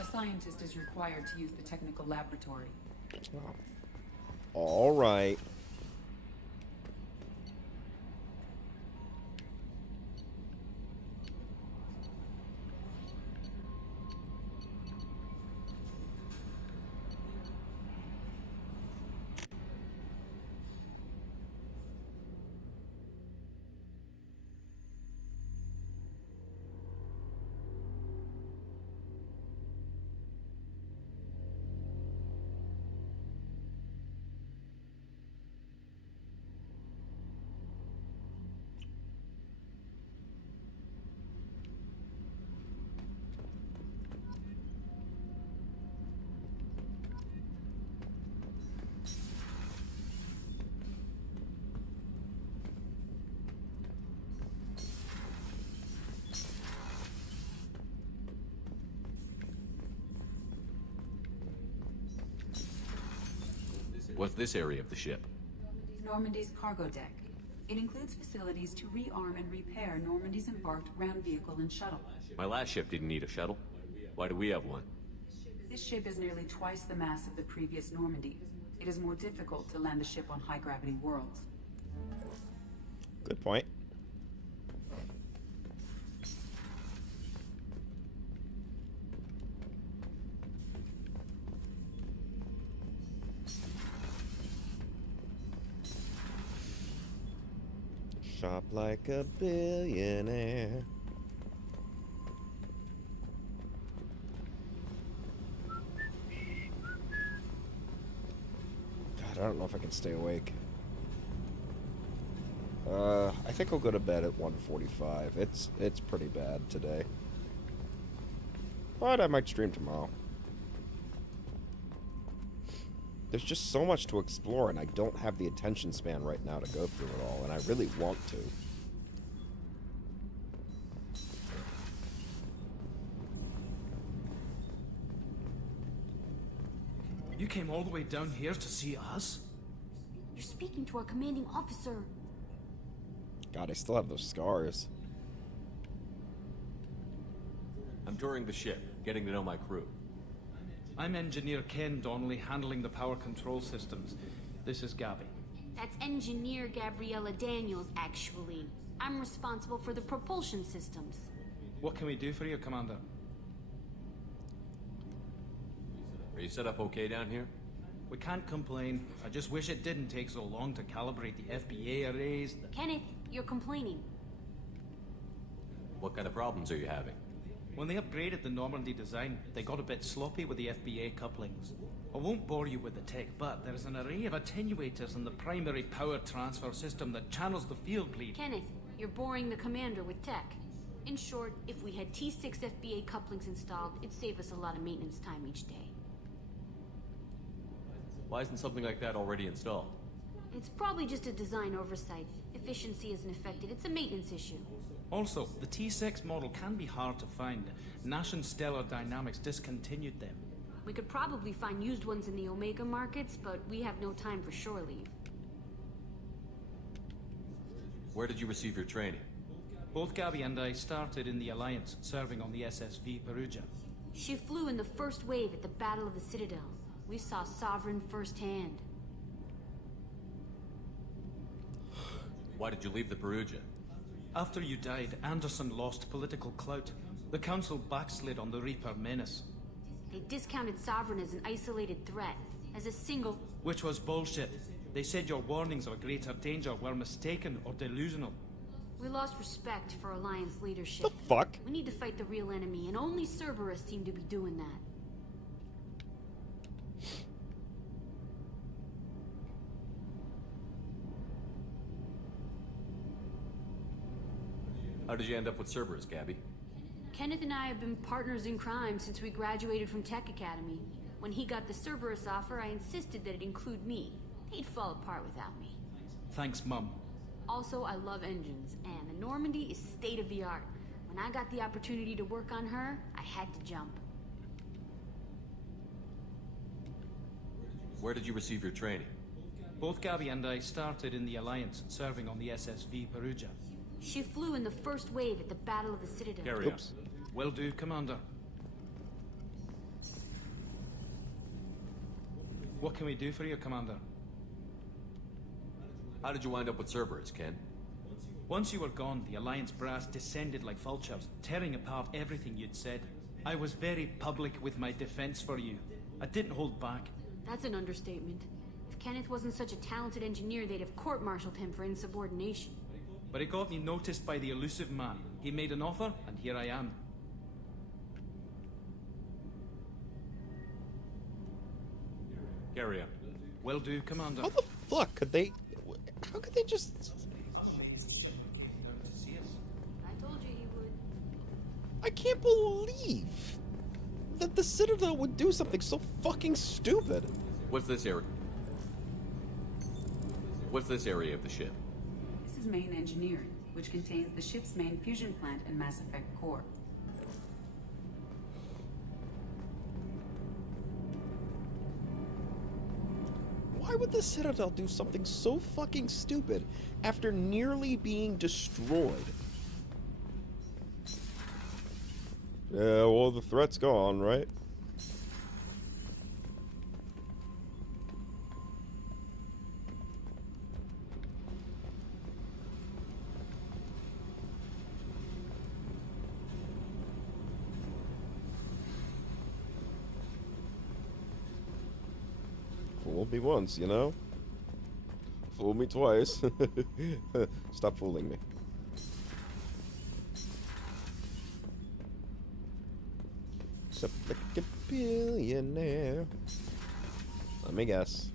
A scientist is required to use the technical laboratory. All right. What's this area of the ship? Normandy's cargo deck. It includes facilities to rearm and repair Normandy's embarked ground vehicle and shuttle. My last ship didn't need a shuttle. Why do we have one? This ship is nearly twice the mass of the previous Normandy. It is more difficult to land the ship on high-gravity worlds. Good point. Shop like a billionaire. God, I don't know if I can stay awake. I think I'll go to bed at 1:45. It's pretty bad today. But I might stream tomorrow. There's just so much to explore, and I don't have the attention span right now to go through it all, and I really want to. You came all the way down here to see us? You're speaking to our commanding officer. God, I still have those scars. I'm touring the ship, getting to know my crew. I'm Engineer Ken Donnelly, handling the power control systems. This is Gabby. That's Engineer Gabriella Daniels, actually. I'm responsible for the propulsion systems. What can we do for you, Commander? Are you set up okay down here? We can't complain. I just wish it didn't take so long to calibrate the FBA arrays. Kenneth, you're complaining. What kind of problems are you having? When they upgraded the Normandy design, they got a bit sloppy with the FBA couplings. I won't bore you with the tech, but there's an array of attenuators in the primary power transfer system that channels the field bleed. Kenneth, you're boring the commander with tech. In short, if we had T6 FBA couplings installed, it'd save us a lot of maintenance time each day. Why isn't something like that already installed? It's probably just a design oversight. Efficiency isn't affected. It's a maintenance issue. Also, the T6 model can be hard to find. Nash and Stellar Dynamics discontinued them. We could probably find used ones in the Omega markets, but we have no time for shore leave. Where did you receive your training? Both Gabby and I started in the Alliance, serving on the SSV Perugia. She flew in the first wave at the Battle of the Citadel. We saw Sovereign firsthand. Why did you leave the Perugia? After you died, Anderson lost political clout. The Council backslid on the Reaper menace. They discounted Sovereign as an isolated threat, as a single... Which was bullshit. They said your warnings of a greater danger were mistaken or delusional. We lost respect for Alliance leadership. The fuck? We need to fight the real enemy, and only Cerberus seem to be doing that. How did you end up with Cerberus, Gabby? Kenneth and I have been partners in crime since we graduated from Tech Academy. When he got the Cerberus offer, I insisted that it include me. He'd fall apart without me. Thanks, Mum. Also, I love engines, and the Normandy is state-of-the-art. When I got the opportunity to work on her, I had to jump. Where did you receive your training? Both Gabby and I started in the Alliance, serving on the SSV Perugia. She flew in the first wave at the Battle of the Citadel. Carry on. Will do, Commander. What can we do for you, Commander? How did you wind up with Cerberus, Ken? Once you were gone, the Alliance brass descended like vultures, tearing apart everything you'd said. I was very public with my defense for you. I didn't hold back. That's an understatement. If Kenneth wasn't such a talented engineer, they'd have court-martialed him for insubordination. But it got me noticed by the elusive man. He made an offer, and here I am. Carry on. Will do, Commander. How the fuck could they... How could they just... I told you he would. I can't believe that the Citadel would do something so fucking stupid. What's this area? What's this area of the ship? This is main engineering, which contains the ship's main fusion plant and Mass Effect core. Why would the Citadel do something so fucking stupid after nearly being destroyed? Yeah, well, the threat's gone, right? Fooled me once, you know? Fooled me twice. Stop fooling me. Except like a billionaire. Let me guess.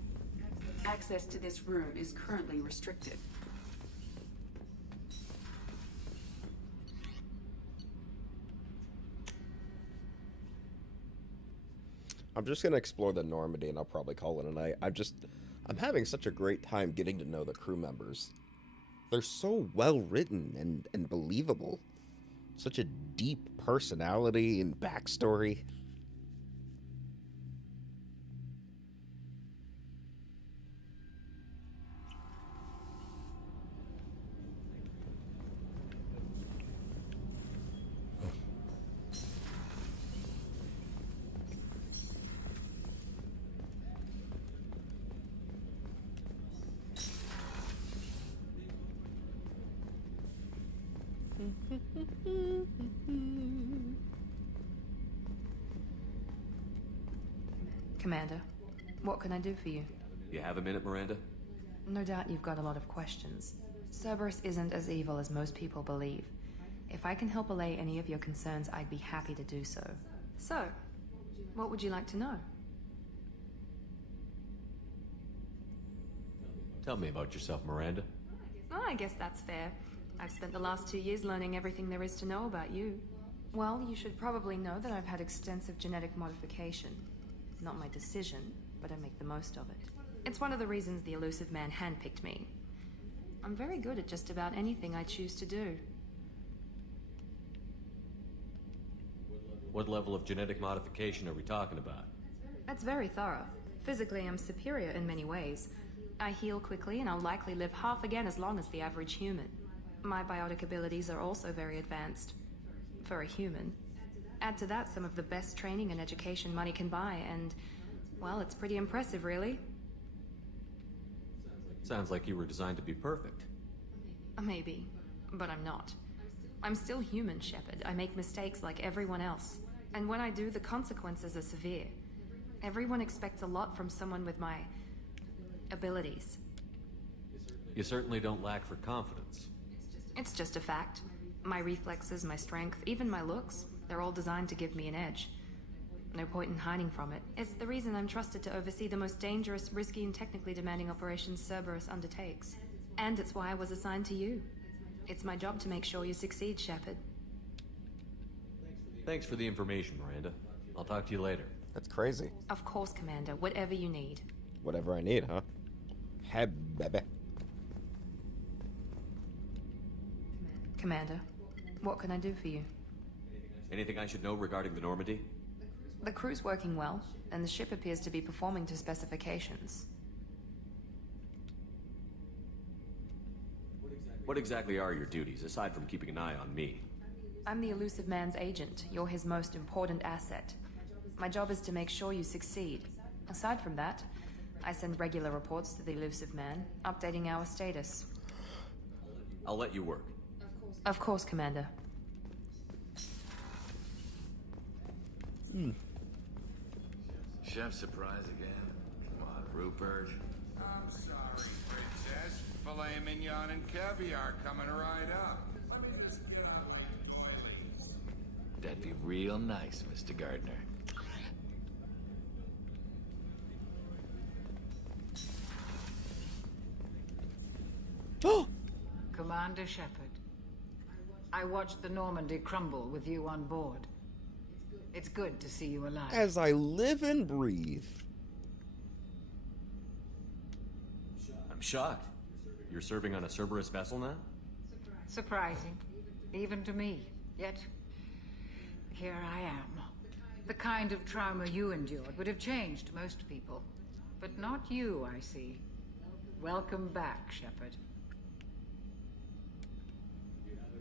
Access to this room is currently restricted. I'm just gonna explore the Normandy and I'll probably call it a night. I'm having such a great time getting to know the crew members. They're so well written and believable. Such a deep personality and backstory. Commander, what can I do for you? You have a minute, Miranda? No doubt you've got a lot of questions. Cerberus isn't as evil as most people believe. If I can help allay any of your concerns, I'd be happy to do so. So, what would you like to know? Tell me about yourself, Miranda. Oh, I guess that's fair. I've spent the last 2 years learning everything there is to know about you. Well, you should probably know that I've had extensive genetic modification. Not my decision, but I make the most of it. It's one of the reasons the Elusive Man handpicked me. I'm very good at just about anything I choose to do. What level of genetic modification are we talking about? That's very thorough. Physically, I'm superior in many ways. I heal quickly, and I'll likely live half again as long as the average human. My biotic abilities are also very advanced. For a human. Add to that some of the best training and education money can buy, and, well, it's pretty impressive, really. Sounds like you were designed to be perfect. Maybe, but I'm not. I'm still human, Shepard. I make mistakes like everyone else. And when I do, the consequences are severe. Everyone expects a lot from someone with my abilities. You certainly don't lack for confidence. It's just a fact. My reflexes, my strength, even my looks, they're all designed to give me an edge. No point in hiding from it. It's the reason I'm trusted to oversee the most dangerous, risky, and technically demanding operations Cerberus undertakes. And it's why I was assigned to you. It's my job to make sure you succeed, Shepard. Thanks for the information, Miranda. I'll talk to you later. That's crazy. Of course, Commander. Whatever you need. Whatever I need, huh? Hey, baby. Commander, what can I do for you? Anything I should know regarding the Normandy? The crew's working well, and the ship appears to be performing to specifications. What exactly are your duties, aside from keeping an eye on me? I'm the Elusive Man's agent. You're his most important asset. My job is to make sure you succeed. Aside from that, I send regular reports to the Elusive Man, updating our status. I'll let you work. Of course, Commander. Chef surprise again? What, Rupert? I'm sorry, Princess. Filet mignon and caviar coming right up. Let me just get out my doilies. That'd be real nice, Mr. Gardner. Commander Shepard, I watched the Normandy crumble with you on board. It's good to see you alive. As I live and breathe. I'm shocked. You're serving on a Cerberus vessel now? Surprising, even to me. Yet, here I am. The kind of trauma you endured would have changed most people. But not you, I see. Welcome back, Shepard.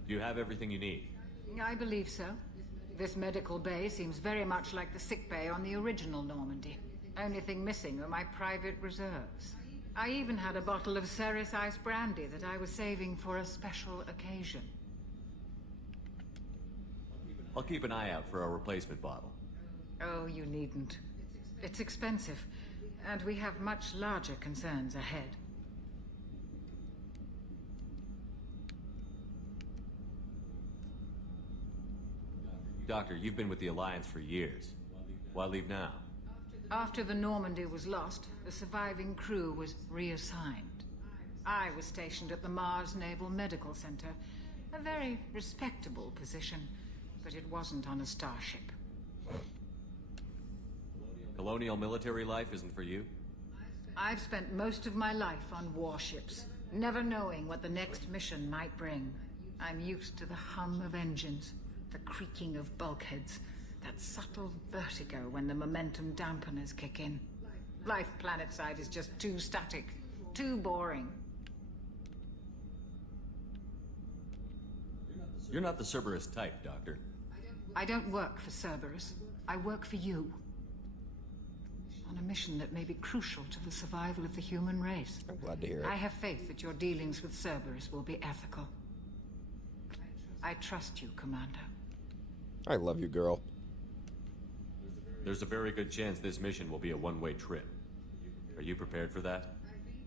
Do you have everything you need? I believe so. This medical bay seems very much like the sick bay on the original Normandy. Only thing missing are my private reserves. I even had a bottle of Ceres Ice brandy that I was saving for a special occasion. I'll keep an eye out for a replacement bottle. Oh, you needn't. It's expensive, and we have much larger concerns ahead. Doctor, you've been with the Alliance for years. Why leave now? After the Normandy was lost, the surviving crew was reassigned. I was stationed at the Mars Naval Medical Center, a very respectable position, but it wasn't on a starship. Colonial military life isn't for you? I've spent most of my life on warships, never knowing what the next mission might bring. I'm used to the hum of engines, the creaking of bulkheads, that subtle vertigo when the momentum dampeners kick in. Life planetside is just too static, too boring. You're not the Cerberus type, Doctor. I don't work for Cerberus. I work for you. On a mission that may be crucial to the survival of the human race. I'm glad to hear it. I have faith that your dealings with Cerberus will be ethical. I trust you, Commander. I love you, girl. There's a very good chance this mission will be a one-way trip. Are you prepared for that?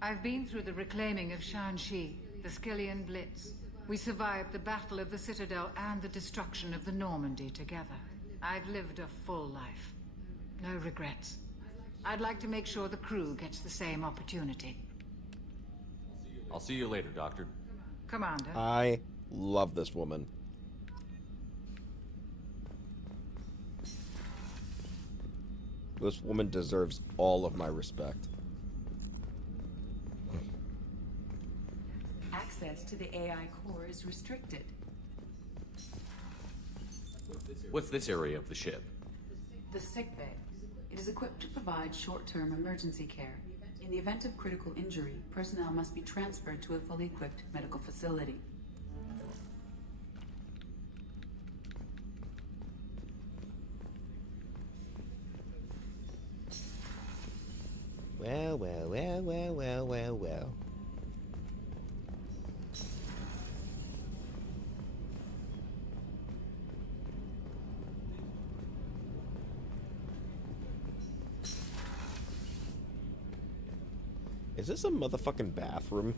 I've been through the reclaiming of Shanxi, the Skillian Blitz. We survived the Battle of the Citadel and the destruction of the Normandy together. I've lived a full life. No regrets. I'd like to make sure the crew gets the same opportunity. I'll see you later, Doctor. Commander. I love this woman. This woman deserves all of my respect. Access to the AI core is restricted. What's this area of the ship? The sick bay. It is equipped to provide short-term emergency care. In the event of critical injury, personnel must be transferred to a fully equipped medical facility. Well, well, well, well, well, well, well. Is this a motherfucking bathroom?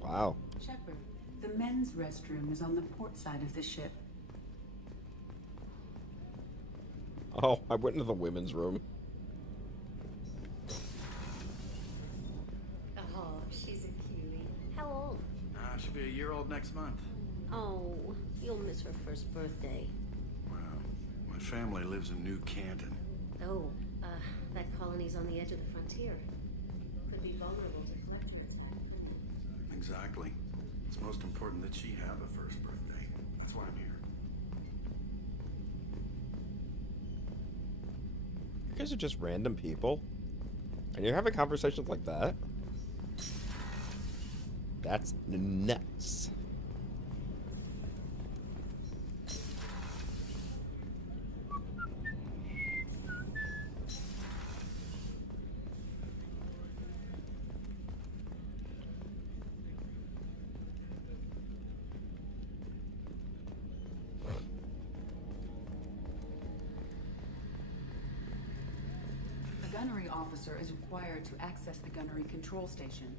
Wow. Shepard, the men's restroom is on the port side of the ship. Oh, I went into the women's room. Oh, she's a cutie. How old? She'll be a year old next month. Oh, you'll miss her first birthday. Wow. My family lives in New Canton. Oh, that colony's on the edge of the frontier. Could be vulnerable to collector attack. Exactly. It's most important that she have a first birthday. That's why I'm here. You guys are just random people? And you're having conversations like that? That's nuts. The gunnery officer is required to access the gunnery control station.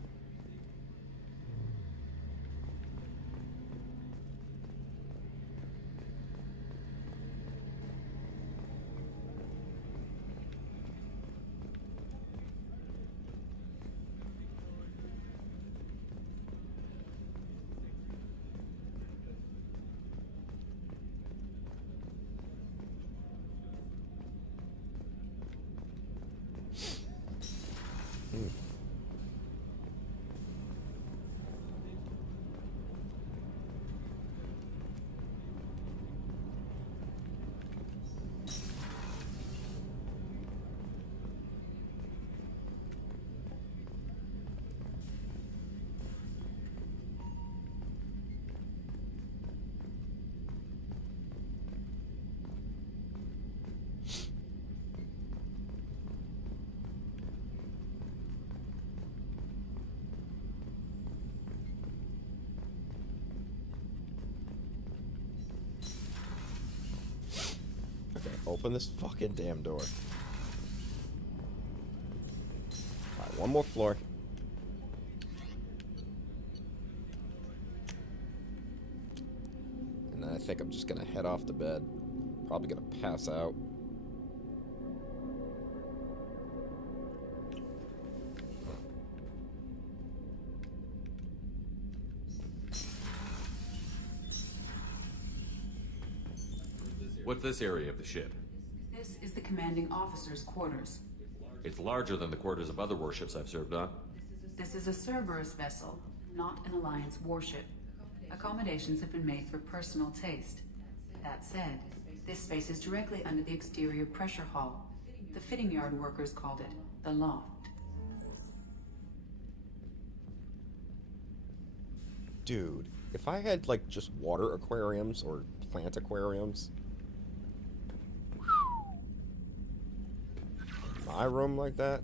Open this fucking damn door. Alright, one more floor. And then I think I'm just gonna head off to bed. Probably gonna pass out. What's this area of the ship? This is the commanding officer's quarters. It's larger than the quarters of other warships I've served on. This is a Cerberus vessel, not an Alliance warship. Accommodations have been made for personal taste. That said, this space is directly under the exterior pressure hall. The fitting yard workers called it the loft. Dude, if I had, like, just water aquariums or plant aquariums in my room like that.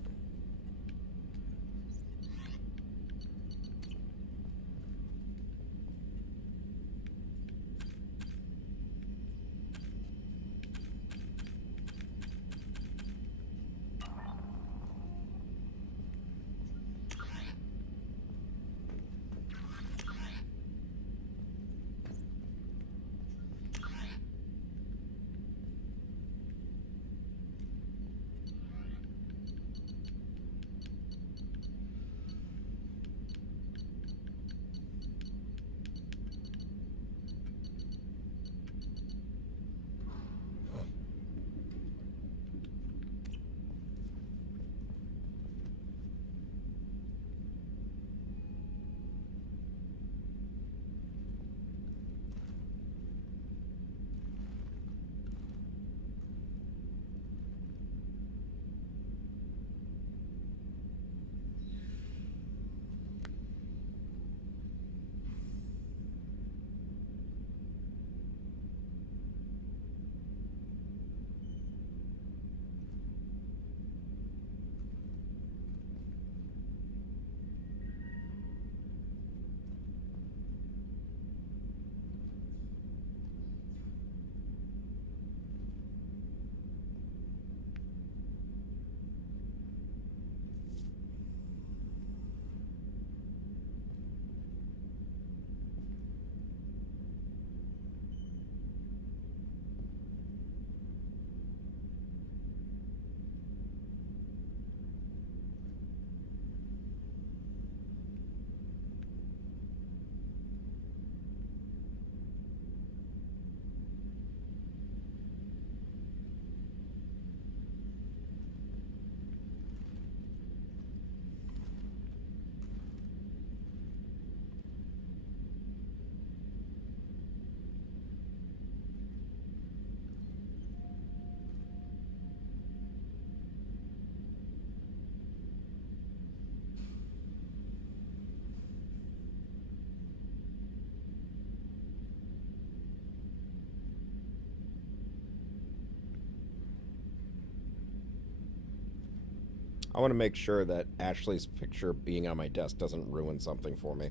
I want to make sure that Ashley's picture being on my desk doesn't ruin something for me.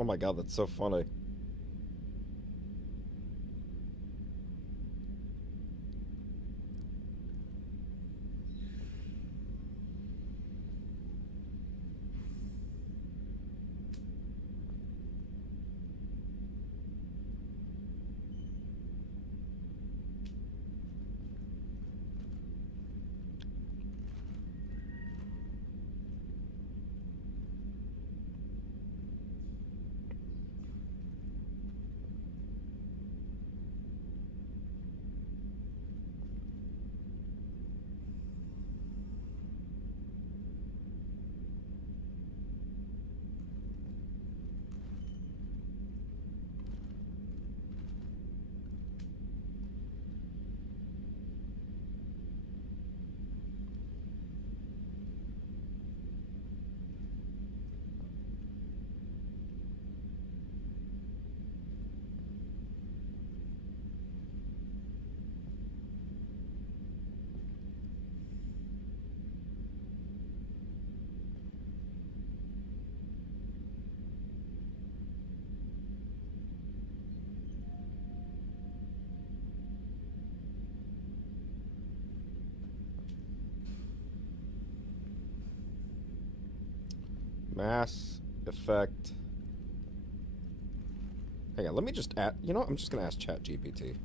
Oh my god, that's so funny. Mass effect. Hang on, let me just add. You know what? I'm just gonna ask ChatGPT.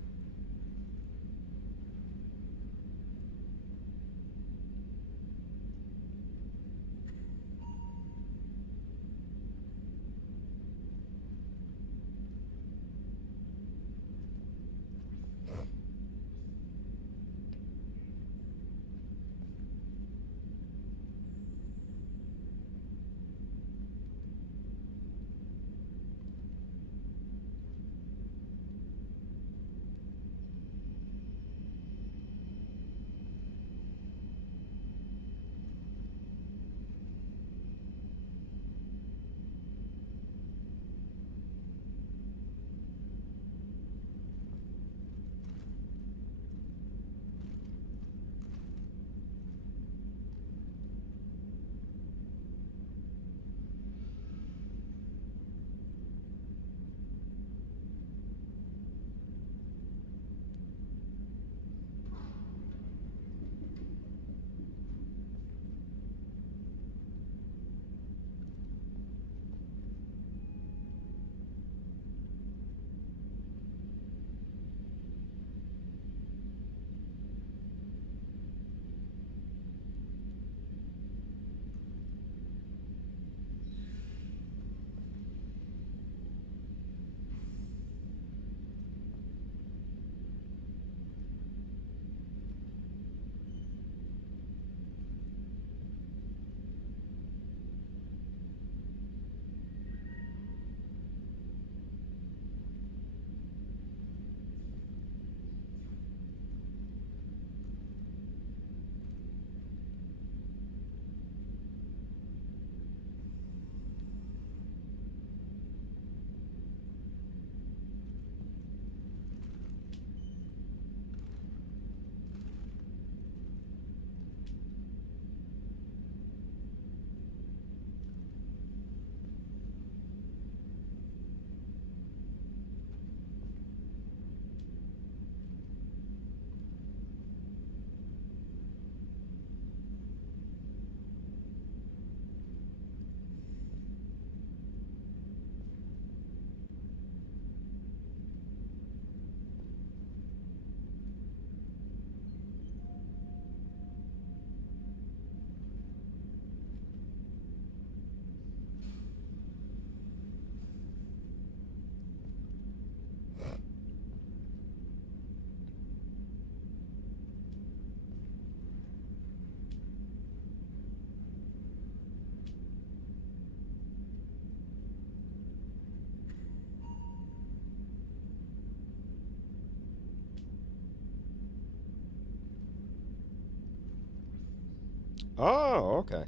Oh, okay.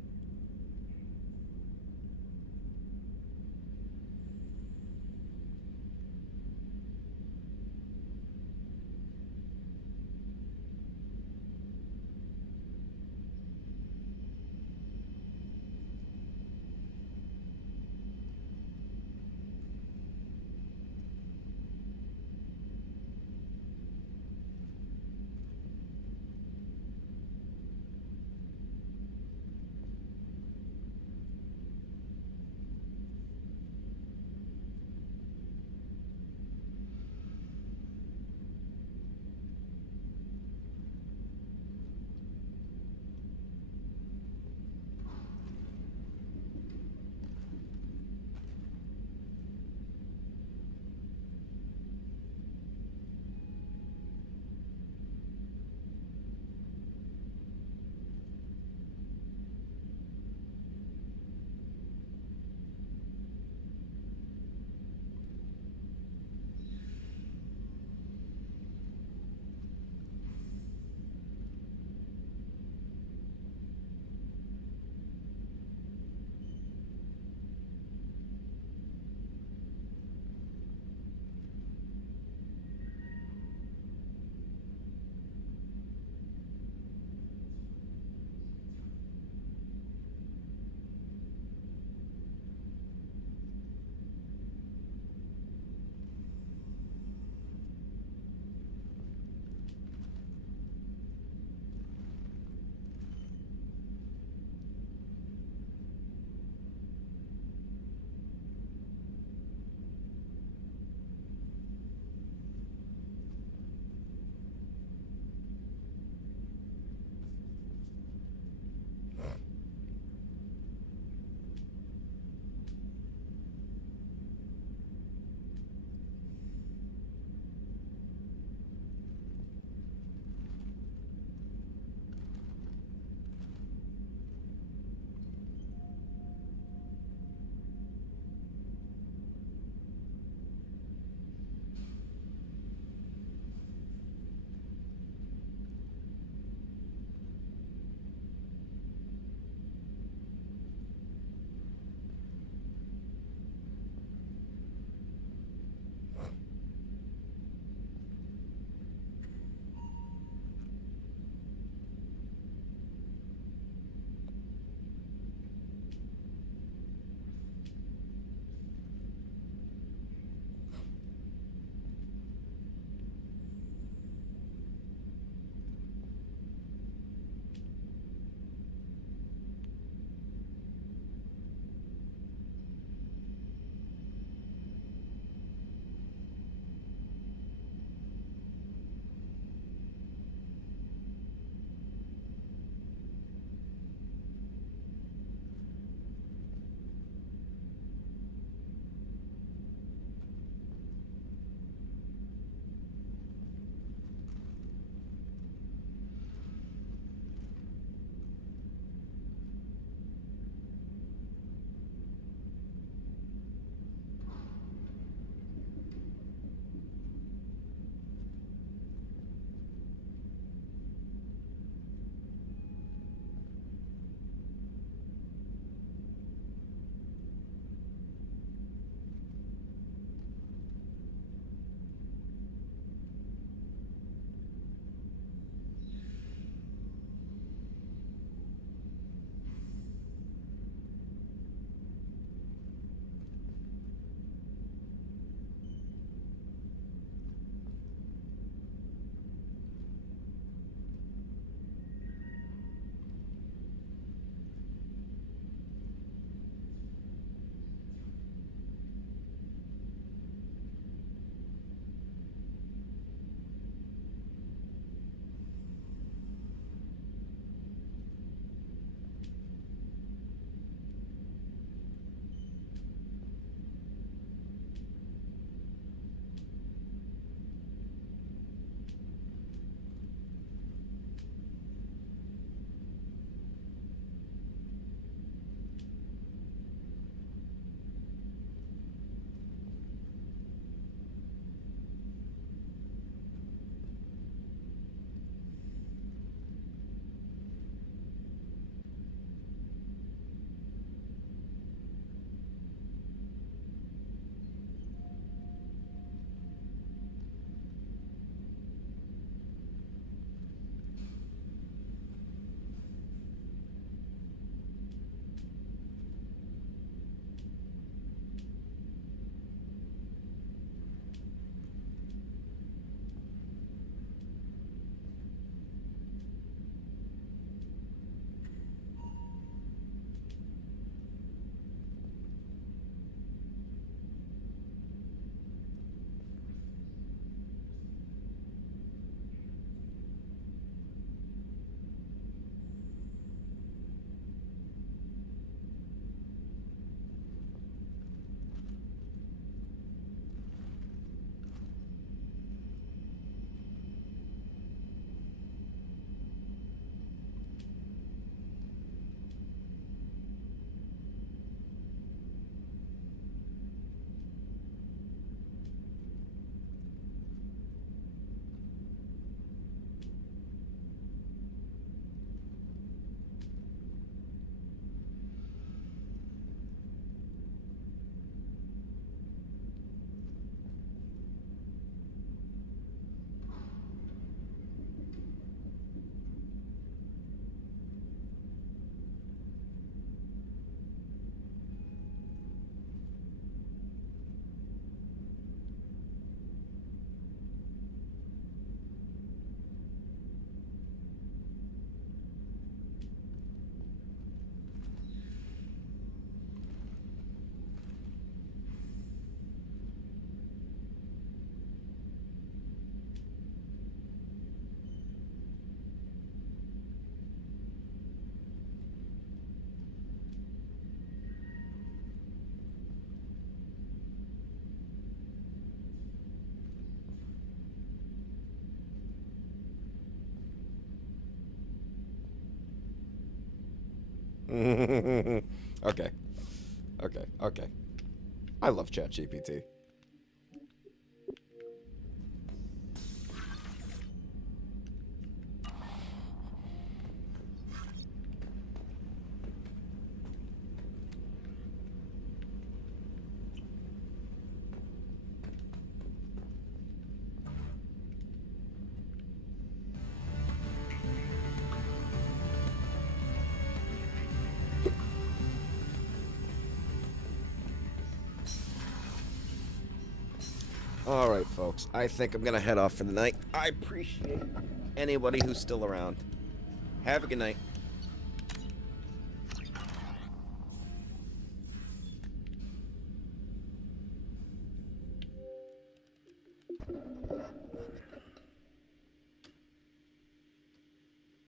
Okay. Okay. I love ChatGPT. All right, folks. I think I'm going to head off for the night. I appreciate anybody who's still around. Have a good night.